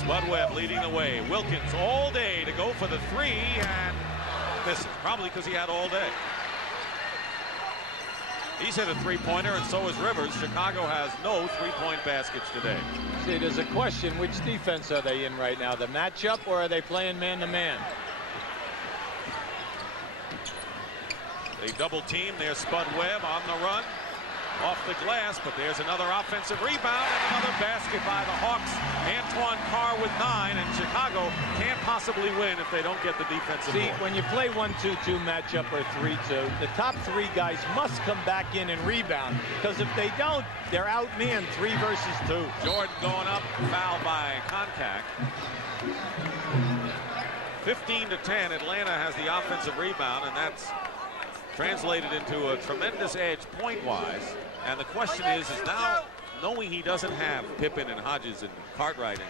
Spud Webb leading the way. Wilkins all day to go for the 3 and misses, probably because he had all day. He's hit a 3-pointer, and so is Rivers. Chicago has no 3-point baskets today. See, there's a question, which defense are they in right now? The matchup, or are they playing man-to-man? They double team. There's Spud Webb on the run. Off the glass, but there's another offensive rebound and another basket by the Hawks. Antoine Carr with 9, and Chicago can't possibly win if they don't get the defensive See, board. when you play 1-2-2 matchup or 3-2, the top 3 guys must come back in and rebound, because if they don't, they're outmanned 3 versus 2. Jordan going up, foul by Koncak. 15-10, Atlanta has the offensive rebound, and that's translated into a tremendous edge point-wise. And the question is now, knowing he doesn't have Pippen and Hodges and Cartwright and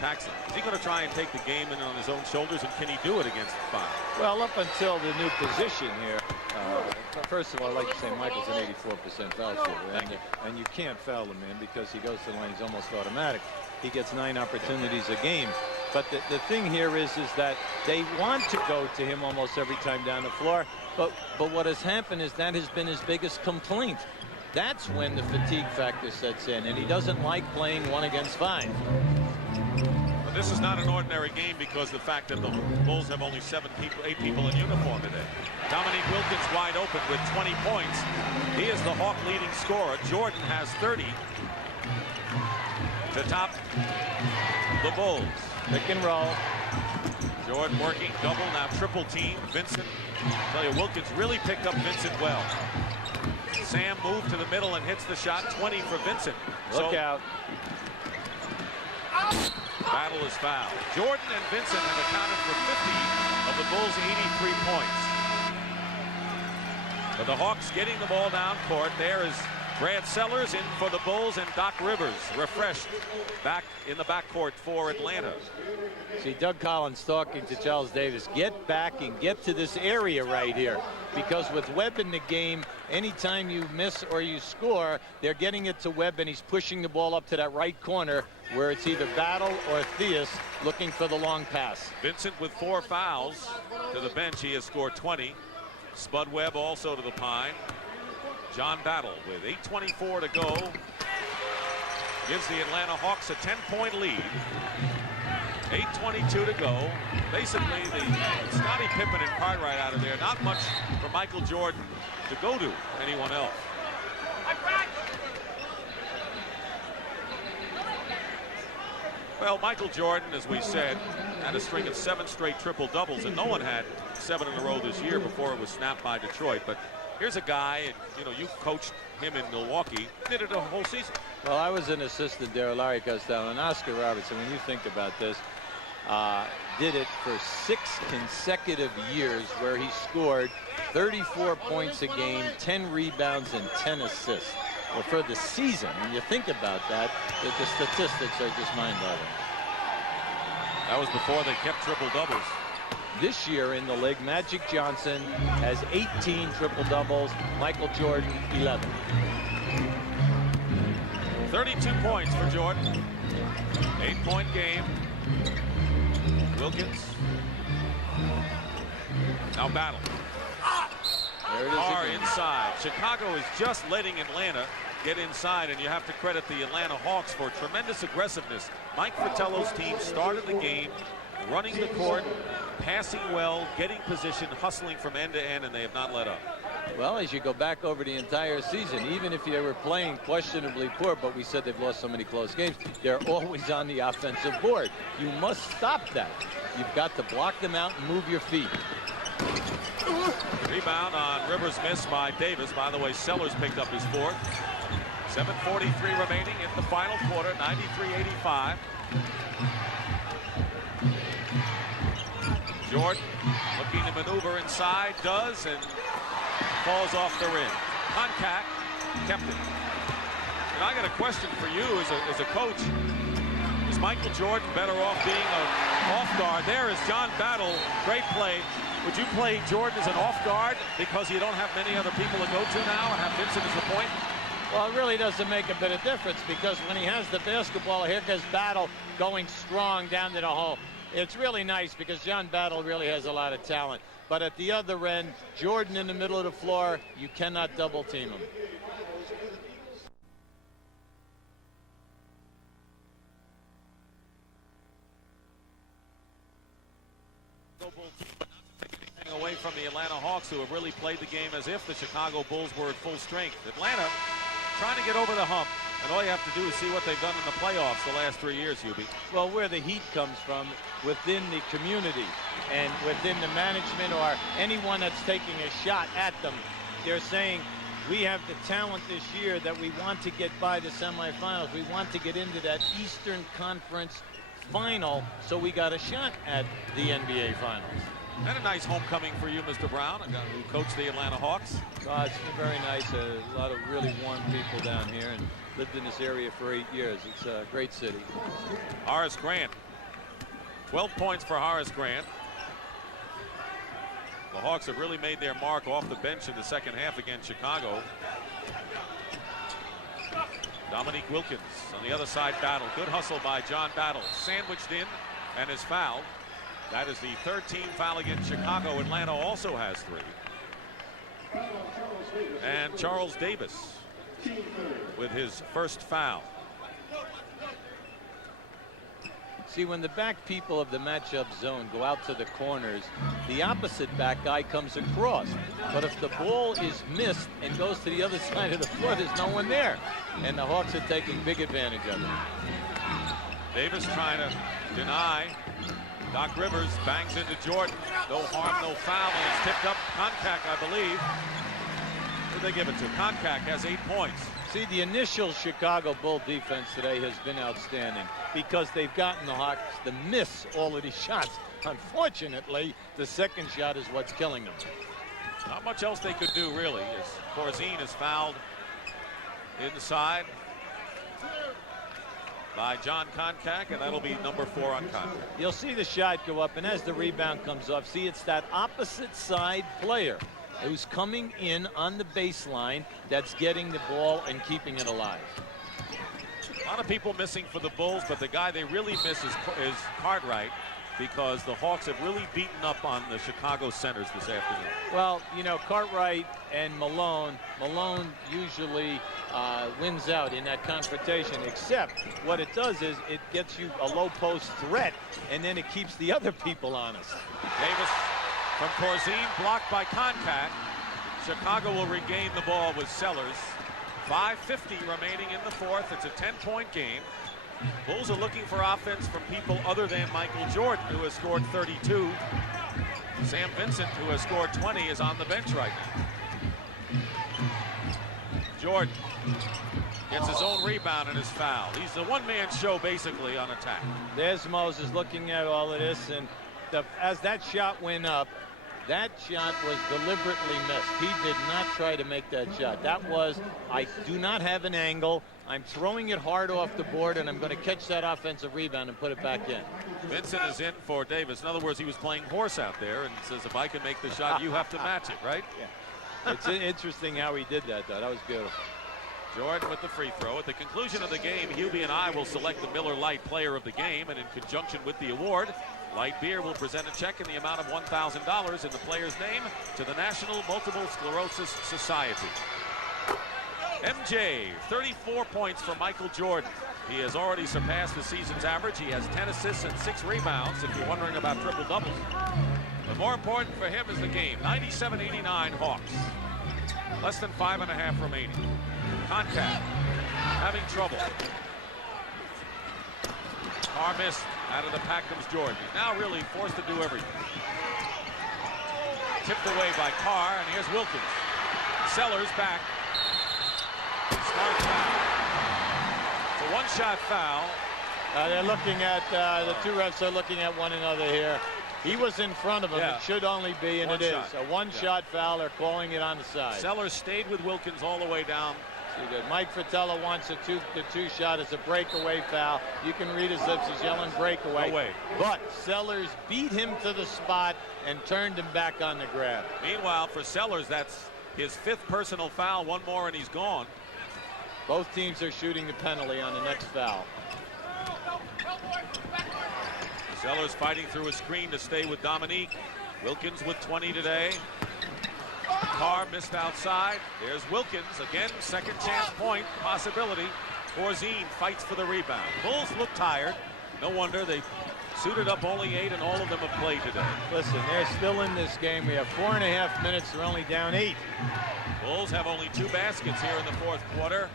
Paxson, is he going to try and take the game in on his own shoulders, and can he do it against the 5? Well, up until the new position here, first of all, I'd like to say Michael's an 84% foul shooter, and you can't foul him in because he goes to the line, he's almost automatic. He gets 9 opportunities a game. But the thing here is that they want to go to him almost every time down the floor. But what has happened is that has been his biggest complaint. That's when the fatigue factor sets in, and he doesn't like playing 1 against 5. But this is not an ordinary game because the fact that the Bulls have only 8 people in uniform today. Dominique Wilkins wide open with 20 points. He is the Hawk leading scorer. Jordan has 30 to top the Bulls. Pick and roll. Jordan working double, now triple team. Vincent, I tell you, Wilkins really picked up Vincent well. Sam moved to the middle and hits the shot. 20 for Vincent. Look out. Battle is fouled. Jordan and Vincent have accounted for 50 of the Bulls' 83 points. But the Hawks getting the ball down court. There is Brad Sellers in for the Bulls, and Doc Rivers refreshed back in the backcourt for Atlanta. See Doug Collins talking to Charles Davis, get back and get to this area right here, because with Webb in the game, anytime you miss or you score, they're getting it to Webb, and he's pushing the ball up to that right corner where it's either Battle or Theus looking for the long pass. Vincent with 4 fouls to the bench. He has scored 20. Spud Webb also to the pine. John Battle with 8:24 to go gives the Atlanta Hawks a 10-point lead. 8:22 to go. Basically, the Scottie Pippen and Cartwright out of there. Not much for Michael Jordan to go to anyone else. Well, Michael Jordan, as we said, had a string of 7 straight triple-doubles, and no one had 7 in a row this year before it was snapped by Detroit. But here's a guy, and, you know, you coached him in Milwaukee, did it a whole season. Well, I was an assistant there, Larry Costello, and Oscar Robertson, when you think about this, did it for 6 consecutive years where he scored 34 points a game, 10 rebounds, and 10 assists. Well, for the season, when you think about that, the statistics are just mind-boggling. That was before they kept triple-doubles. This year in the league, Magic Johnson has 18 triple-doubles, Michael Jordan 11. 32 points for Jordan. 8-point game. Wilkins. Now Battle. There it is Far again. inside. Chicago is just letting Atlanta get inside, and you have to credit the Atlanta Hawks for tremendous aggressiveness. Mike Fratello's team started the game running the court, passing well, getting position, hustling from end to end, and they have not let up. Well, as you go back over the entire season, even if they were playing questionably poor, but we said they've lost so many close games, they're always on the offensive board. You must stop that. You've got to block them out and move your feet. Rebound on Rivers' miss by Davis. By the way, Sellers picked up his 4th. 7:43 remaining in the final quarter, 93-85. Jordan looking to maneuver inside, does, and falls off the rim. Koncak kept it. And I got a question for you as a coach. Is Michael Jordan better off being an off guard? There is John Battle. Great play. Would you play Jordan as an off guard because you don't have many other people to go to now and have Vincent as the point? Well, it really doesn't make a bit of difference, because when he has the basketball, here goes Battle going strong down to the hole. It's really nice because John Battle really has a lot of talent. But at the other end, Jordan in the middle of the floor, you cannot double team him. Away from the Atlanta Hawks, who have really played the game as if the Chicago Bulls were at full strength. Atlanta trying to get over the hump, and all you have to do is see what they've done in the playoffs the last 3 years, Hubie. Well, where the heat comes from, within the community and within the management or anyone that's taking a shot at them, they're saying, we have the talent this year that we want to get by the semifinals. We want to get into that Eastern Conference final, so we got a shot at the NBA Finals. And a nice homecoming for you, Mr. Brown, a guy who coached the Atlanta Hawks. Oh, it's been very nice. A lot of really warm people down here, and lived in this area for 8 years. It's a great city. Horace Grant. 12 points for Horace Grant. The Hawks have really made their mark off the bench in the second half against Chicago. Dominique Wilkins on the other side. Battle. Good hustle by John Battle. Sandwiched in and is fouled. That is the 13th foul against Chicago. Atlanta also has 3. And Charles Davis with his first foul. See, when the back people of the matchup zone go out to the corners, the opposite back guy comes across. But if the ball is missed and goes to the other side of the floor, there's no one there. And the Hawks are taking big advantage of it. Davis trying to deny. Doc Rivers bangs into Jordan. No harm, no foul, and it's tipped up. Koncak, I believe. did they give it to? Koncak has 8 points. See, the initial Chicago Bull defense today has been outstanding because they've gotten the Hawks to miss all of these shots. Unfortunately, the second shot is what's killing them. Not much else they could do, really, as Corzine is fouled inside by John Koncak, and that'll be number 4 on Koncak. You'll see the shot go up, and as the rebound comes off, see, it's that opposite side player who's coming in on the baseline that's getting the ball and keeping it alive. A lot of people missing for the Bulls, but the guy they really miss is Cartwright, because the Hawks have really beaten up on the Chicago centers this afternoon. Well, you know, Cartwright and Malone usually wins out in that confrontation, except what it does is it gets you a low post threat, and then it keeps the other people honest. Davis from Corzine, blocked by Koncak. Chicago will regain the ball with Sellers. 5:50 remaining in the fourth. It's a 10-point game. Bulls are looking for offense from people other than Michael Jordan, who has scored 32. Sam Vincent, who has scored 20, is on the bench right now. Jordan gets his own rebound and is fouled. He's the one-man show, basically, on attack. There's Moses looking at all of this, and as that shot went up, that shot was deliberately missed. He did not try to make that shot. That was, I do not have an angle. I'm throwing it hard off the board, and I'm going to catch that offensive rebound and put it back in. Vincent is in for Davis. In other words, he was playing horse out there and says, if I can make the shot, you have to match it, right? Yeah. It's interesting how he did that, though. That was beautiful. Jordan with the free throw. At the conclusion of the game, Hubie and I will select the Miller Lite Player of the Game, and in conjunction with the award, Light Beer will present a check in the amount of $1,000 in the player's name to the National Multiple Sclerosis Society. MJ, 34 points for Michael Jordan. He has already surpassed the season's average. He has 10 assists and 6 rebounds, if you're wondering about triple-doubles. But more important for him is the game. 97-89 Hawks. Less than 5.5 remaining. Koncak having trouble. Carr missed. Out of the pack comes Jordan. He's now really forced to do everything. Tipped away by Carr, and here's Wilkins. Sellers back. Smart foul. It's a one-shot foul. They're looking at, the two refs are looking at one another here. He was in front of him. Yeah. It should only be, and One it is. shot. A one-shot foul. They're calling it on the side. Sellers stayed with Wilkins all the way down. Good. Mike Fratello wants the two shot as a breakaway foul. You can read his lips. He's yelling breakaway. But Sellers beat him to the spot and turned him back on the grab. Meanwhile, for Sellers, that's his 5th personal foul. One more and he's gone. Both teams are shooting the penalty on the next foul. Sellers fighting through a screen to stay with Dominique. Wilkins with 20 today. Carr missed outside. There's Wilkins again. Second chance point possibility. Corzine fights for the rebound. Bulls look tired. No wonder they suited up only 8, and all of them have played today. Listen, they're still in this game. We have 4.5 minutes. They're only down 8. Bulls have only 2 baskets here in the fourth quarter.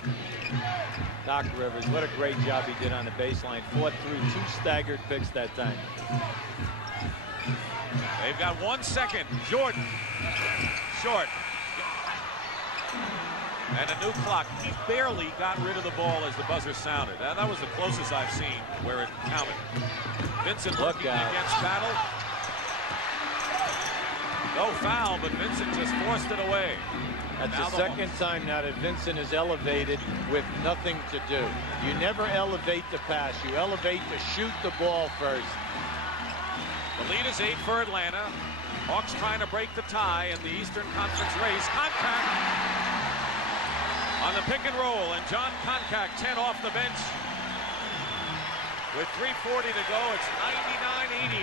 Doc Rivers, what a great job he did on the baseline. Fought through 2 staggered picks that time. They've got 1 second. Jordan. Short. And a new clock. He barely got rid of the ball as the buzzer sounded. That was the closest I've seen where it counted. Vincent looking against Battle. No foul, but Vincent just forced it away. That's the second time now that Vincent is elevated with nothing to do. You never elevate the pass. You elevate to shoot the ball first. The lead is 8 for Atlanta. Hawks trying to break the tie in the Eastern Conference race. Koncak on the pick and roll, and John Koncak 10 off the bench. With 3:40 to go, it's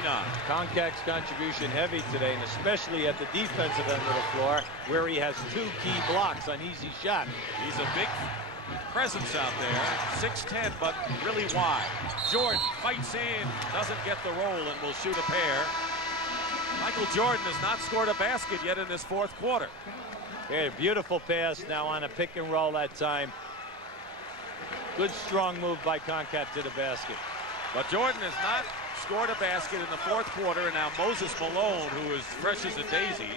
99-89. Koncak's contribution heavy today, and especially at the defensive end of the floor, where he has 2 key blocks on easy shot. He's a big presence out there, 6'10", but really wide. Jordan fights in, doesn't get the roll, and will shoot a pair. Michael Jordan has not scored a basket yet in this fourth quarter. Okay, beautiful pass now on a pick and roll that time. Good strong move by Koncak to the basket. But Jordan has not scored a basket in the fourth quarter, and now Moses Malone, who is fresh as a daisy,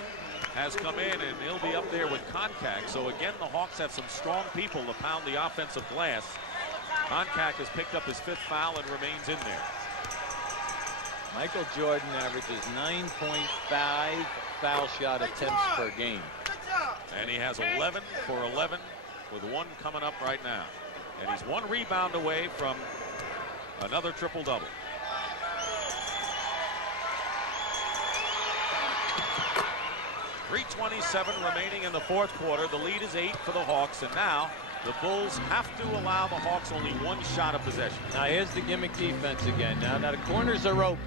has come in, and he'll be up there with Koncak. So again, the Hawks have some strong people to pound the offensive glass. Koncak has picked up his 5th foul and remains in there. Michael Jordan averages 9.5 foul shot attempts per game. And he has 11 for 11 with 1 coming up right now. And he's 1 rebound away from another triple-double. .327 remaining in the 4th quarter. The lead is 8 for the Hawks, and now the Bulls have to allow the Hawks only 1 shot of possession. Now here's the gimmick defense again. Now the corners are open.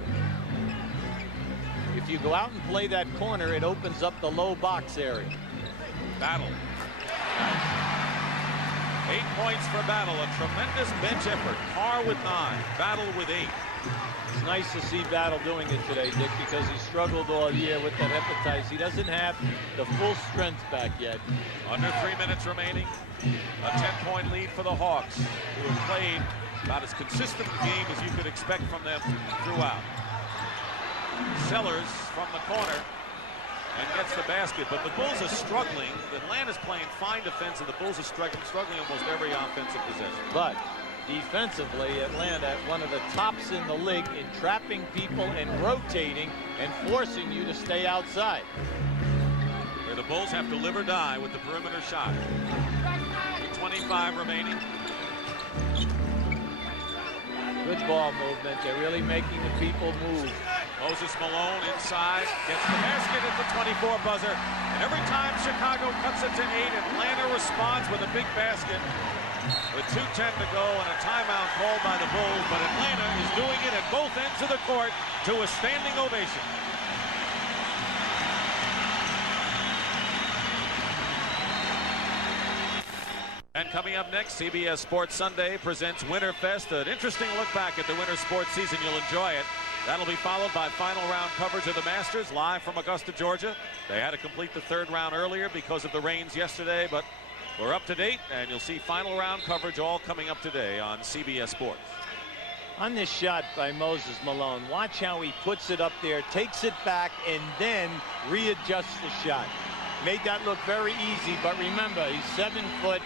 If you go out and play that corner, it opens up the low box area. Battle. 8 points for Battle. A tremendous bench effort. Carr with 9. Battle with 8. It's nice to see Battle doing it today, Dick, because he struggled all year with that hepatitis. He doesn't have the full strength back yet. Under 3 minutes remaining. A 10-point lead for the Hawks, who have played about as consistent a game as you could expect from them throughout. Sellers from the corner and gets the basket, but the Bulls are struggling. Atlanta's playing fine defense, and the Bulls are struggling almost every offensive possession. But defensively, Atlanta, one of the tops in the league in trapping people and rotating and forcing you to stay outside. Where the Bulls have to live or die with the perimeter shot. 25 remaining. Good ball movement. They're really making the people move. Moses Malone inside, gets the basket at the 24 buzzer. And every time Chicago cuts it to 8, Atlanta responds with a big basket. With 2:10 to go and a timeout called by the Bulls, but Atlanta is doing it at both ends of the court to a standing ovation. And coming up next, CBS Sports Sunday presents Winterfest, an interesting look back at the winter sports season. You'll enjoy it. That'll be followed by final round coverage of the Masters live from Augusta, Georgia. They had to complete the 3rd round earlier because of the rains yesterday, but we're up to date, and you'll see final round coverage all coming up today on CBS Sports. On this shot by Moses Malone, watch how he puts it up there, takes it back, and then readjusts the shot. Made that look very easy, but remember, he's 7 foot,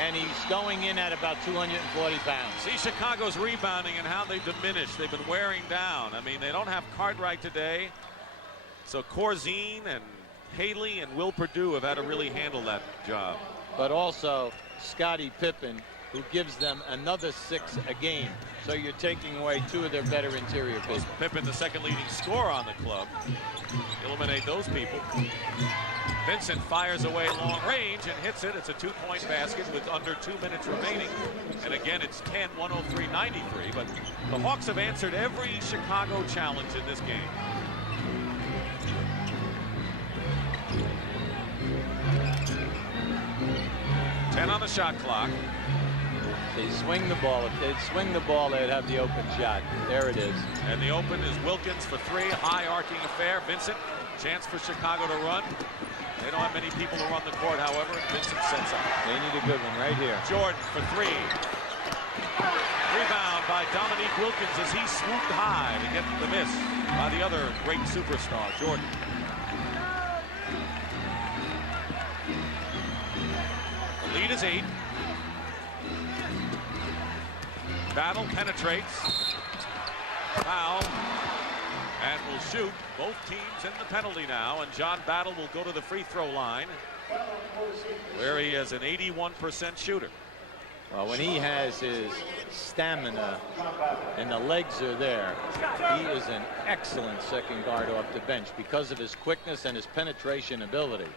and he's going in at about 240 pounds. See Chicago's rebounding and how they diminished. They've been wearing down. I mean, they don't have Cartwright today. So Corzine and Haley and Will Perdue have had to really handle that job. But also Scottie Pippen, who gives them another 6 a game. So you're taking away 2 of their better interior players. Pippen, the 2nd leading scorer on the club. Eliminate those people. Vincent fires away long range and hits it. It's a 2-point basket with under 2 minutes remaining. And again, it's 10, 103, 93. But the Hawks have answered every Chicago challenge in this game. Ten on the shot clock. They swing the ball. If they'd swing the ball, they'd have the open shot. There it is. And the open is Wilkins for 3. High arcing affair. Vincent, chance for Chicago to run. They don't have many people to run the court, however. Vincent sets up. They need a good one right here. Jordan for 3. Rebound by Dominique Wilkins as he swooped high to get the miss by the other great superstar, Jordan. The lead is 8. Battle penetrates. Foul. And will shoot. Both teams in the penalty now. And John Battle will go to the free throw line, where he is an 81% shooter. Well, when he has his stamina and the legs are there, he is an excellent second guard off the bench because of his quickness and his penetration ability.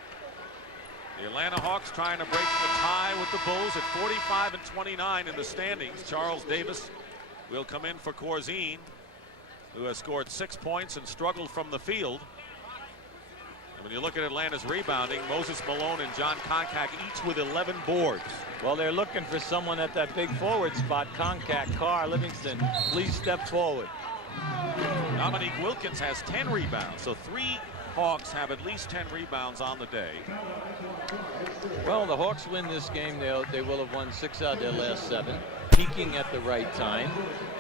The Atlanta Hawks trying to break the tie with the Bulls at 45 and 29 in the standings. Charles Davis will come in for Corzine, who has scored 6 points and struggled from the field. And when you look at Atlanta's rebounding, Moses Malone and John Koncak each with 11 boards. Well, they're looking for someone at that big forward spot. Koncak, Carr, Livingston, please step forward. Dominique Wilkins has 10 rebounds, so 3 Hawks have at least 10 rebounds on the day. Well, the Hawks win this game. They will have won 6 out of their last 7, peaking at the right time.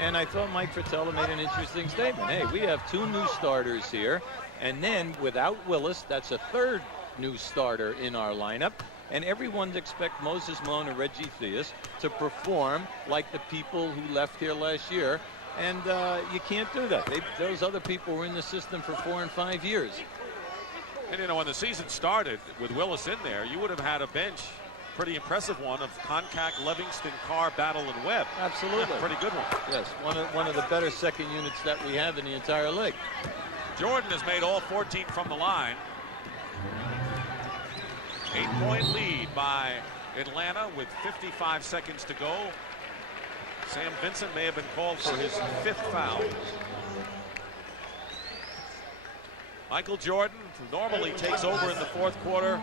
And I thought Mike Fratello made an interesting statement. Hey, we have 2 new starters here. And then without Willis, that's a 3rd new starter in our lineup. And everyone expects Moses Malone and Reggie Theus to perform like the people who left here last year. And you can't do that. Those other people were in the system for 4 and 5 years. And, you know, when the season started with Willis in there, you would have had a bench, pretty impressive one, of Koncak, Livingston, Carr, Battle, and Webb. Absolutely. Pretty good one. Yes, one of the better second units that we have in the entire league. Jordan has made all 14 from the line. 8-point lead by Atlanta with 55 seconds to go. Sam Vincent may have been called for his 5th foul. Michael Jordan, who normally takes over in the 4th quarter,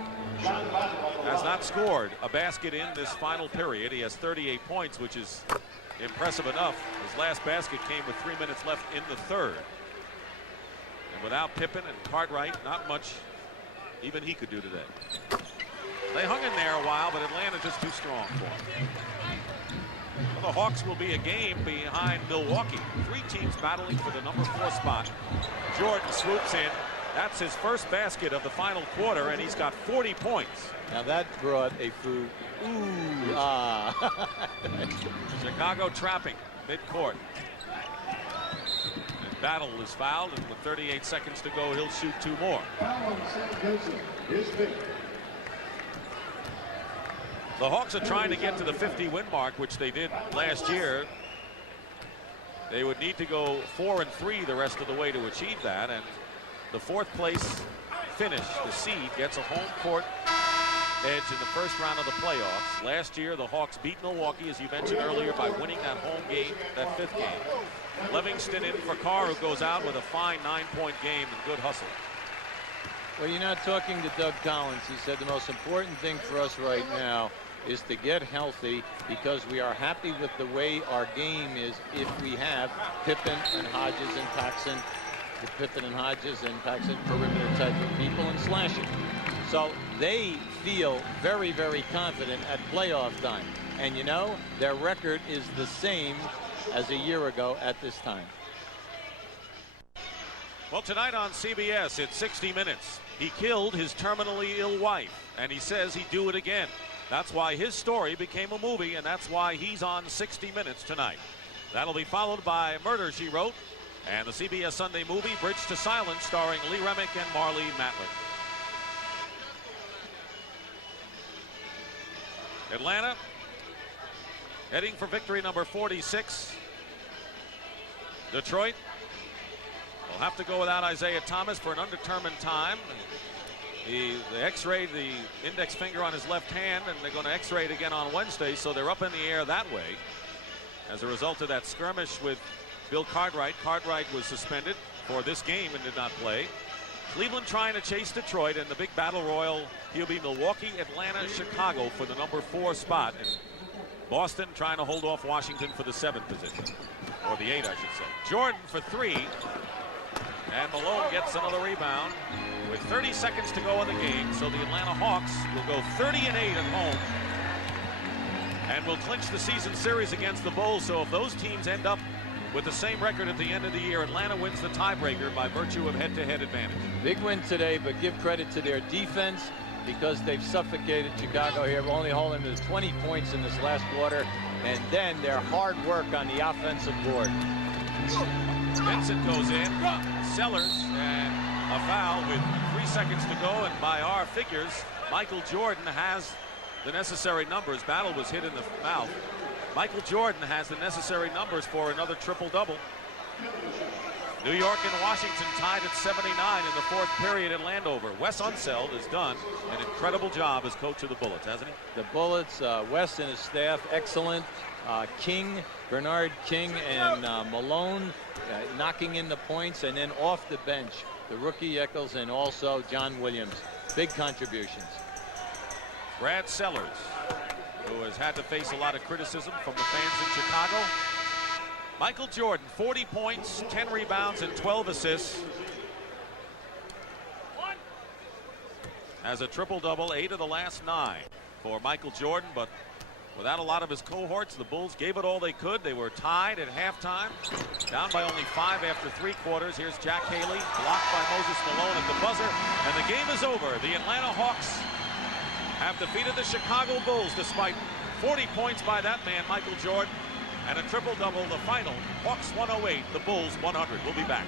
has not scored a basket in this final period. He has 38 points, which is impressive enough. His last basket came with 3 minutes left in the 3rd. And without Pippen and Cartwright, not much even he could do today. They hung in there a while, but Atlanta just too strong for him. Well, the Hawks will be a game behind Milwaukee. 3 teams battling for the number 4 spot. Jordan swoops in. That's his first basket of the final quarter, and he's got 40 points. Now that brought a food. Ooh, ah. Chicago trapping midcourt. And Battle is fouled, and with 38 seconds to go, he'll shoot 2 more. The Hawks are trying to get to the 50-win mark, which they did last year. They would need to go 4 and 3 the rest of the way to achieve that, and the 4th place finish, the seed, gets a home court edge in the first round of the playoffs. Last year, the Hawks beat Milwaukee, as you mentioned earlier, by winning that home game, that 5th game. Livingston in for Carr, who goes out with a fine 9-point game and good hustle. Well, you're not talking to Doug Collins. He said the most important thing for us right now is to get healthy, because we are happy with the way our game is if we have Pippen and Hodges and Paxson, with Pippen and Hodges and Paxson, perimeter type of people, and slashing. So they feel very, very confident at playoff time. And you know, their record is the same as a year ago at this time. Well, tonight on CBS, it's 60 Minutes. He killed his terminally ill wife, and he says he'd do it again. That's why his story became a movie, and that's why he's on 60 Minutes tonight. That'll be followed by Murder, She Wrote, and the CBS Sunday movie Bridge to Silence, starring Lee Remick and Marlee Matlin. Atlanta heading for victory number 46. Detroit will have to go without Isaiah Thomas for an undetermined time. They x-rayed the index finger on his left hand, and they're going to x-ray it again on Wednesday, so they're up in the air that way. As a result of that skirmish with Bill Cartwright, Cartwright was suspended for this game and did not play. Cleveland trying to chase Detroit, and the big battle royal, he'll be Milwaukee, Atlanta, Chicago for the number 4 spot. And Boston trying to hold off Washington for the 7th position, or the 8, I should say. Jordan for 3, and Malone gets another rebound with 30 seconds to go in the game. So the Atlanta Hawks will go 30-8 at home and will clinch the season series against the Bulls. So if those teams end up with the same record at the end of the year, Atlanta wins the tiebreaker by virtue of head-to-head advantage. Big win today, but give credit to their defense, because they've suffocated Chicago here, only holding them to 20 points in this last quarter, and then their hard work on the offensive board. Vincent goes in, Sellers, and a foul with 3 seconds to go, and by our figures, Michael Jordan has the necessary numbers. Battle was hit in the mouth. Michael Jordan has the necessary numbers for another triple-double. New York and Washington tied at 79 in the 4th period at Landover. Wes Unseld has done an incredible job as coach of the Bullets, hasn't he? The Bullets, Wes and his staff, excellent. Bernard King and Malone knocking in the points, and then off the bench, the rookie Eccles and also John Williams. Big contributions. Brad Sellers, who has had to face a lot of criticism from the fans in Chicago. Michael Jordan, 40 points, 10 rebounds, and 12 assists. Has a triple-double, 8 of the last 9 for Michael Jordan, but Without a lot of his cohorts, the Bulls gave it all they could. They were tied at halftime, down by only 5 after 3 quarters. Here's Jack Haley, blocked by Moses Malone at the buzzer, and the game is over. The Atlanta Hawks have defeated the Chicago Bulls despite 40 points by that man, Michael Jordan, and a triple-double. The final, Hawks 108, the Bulls 100. We'll be back.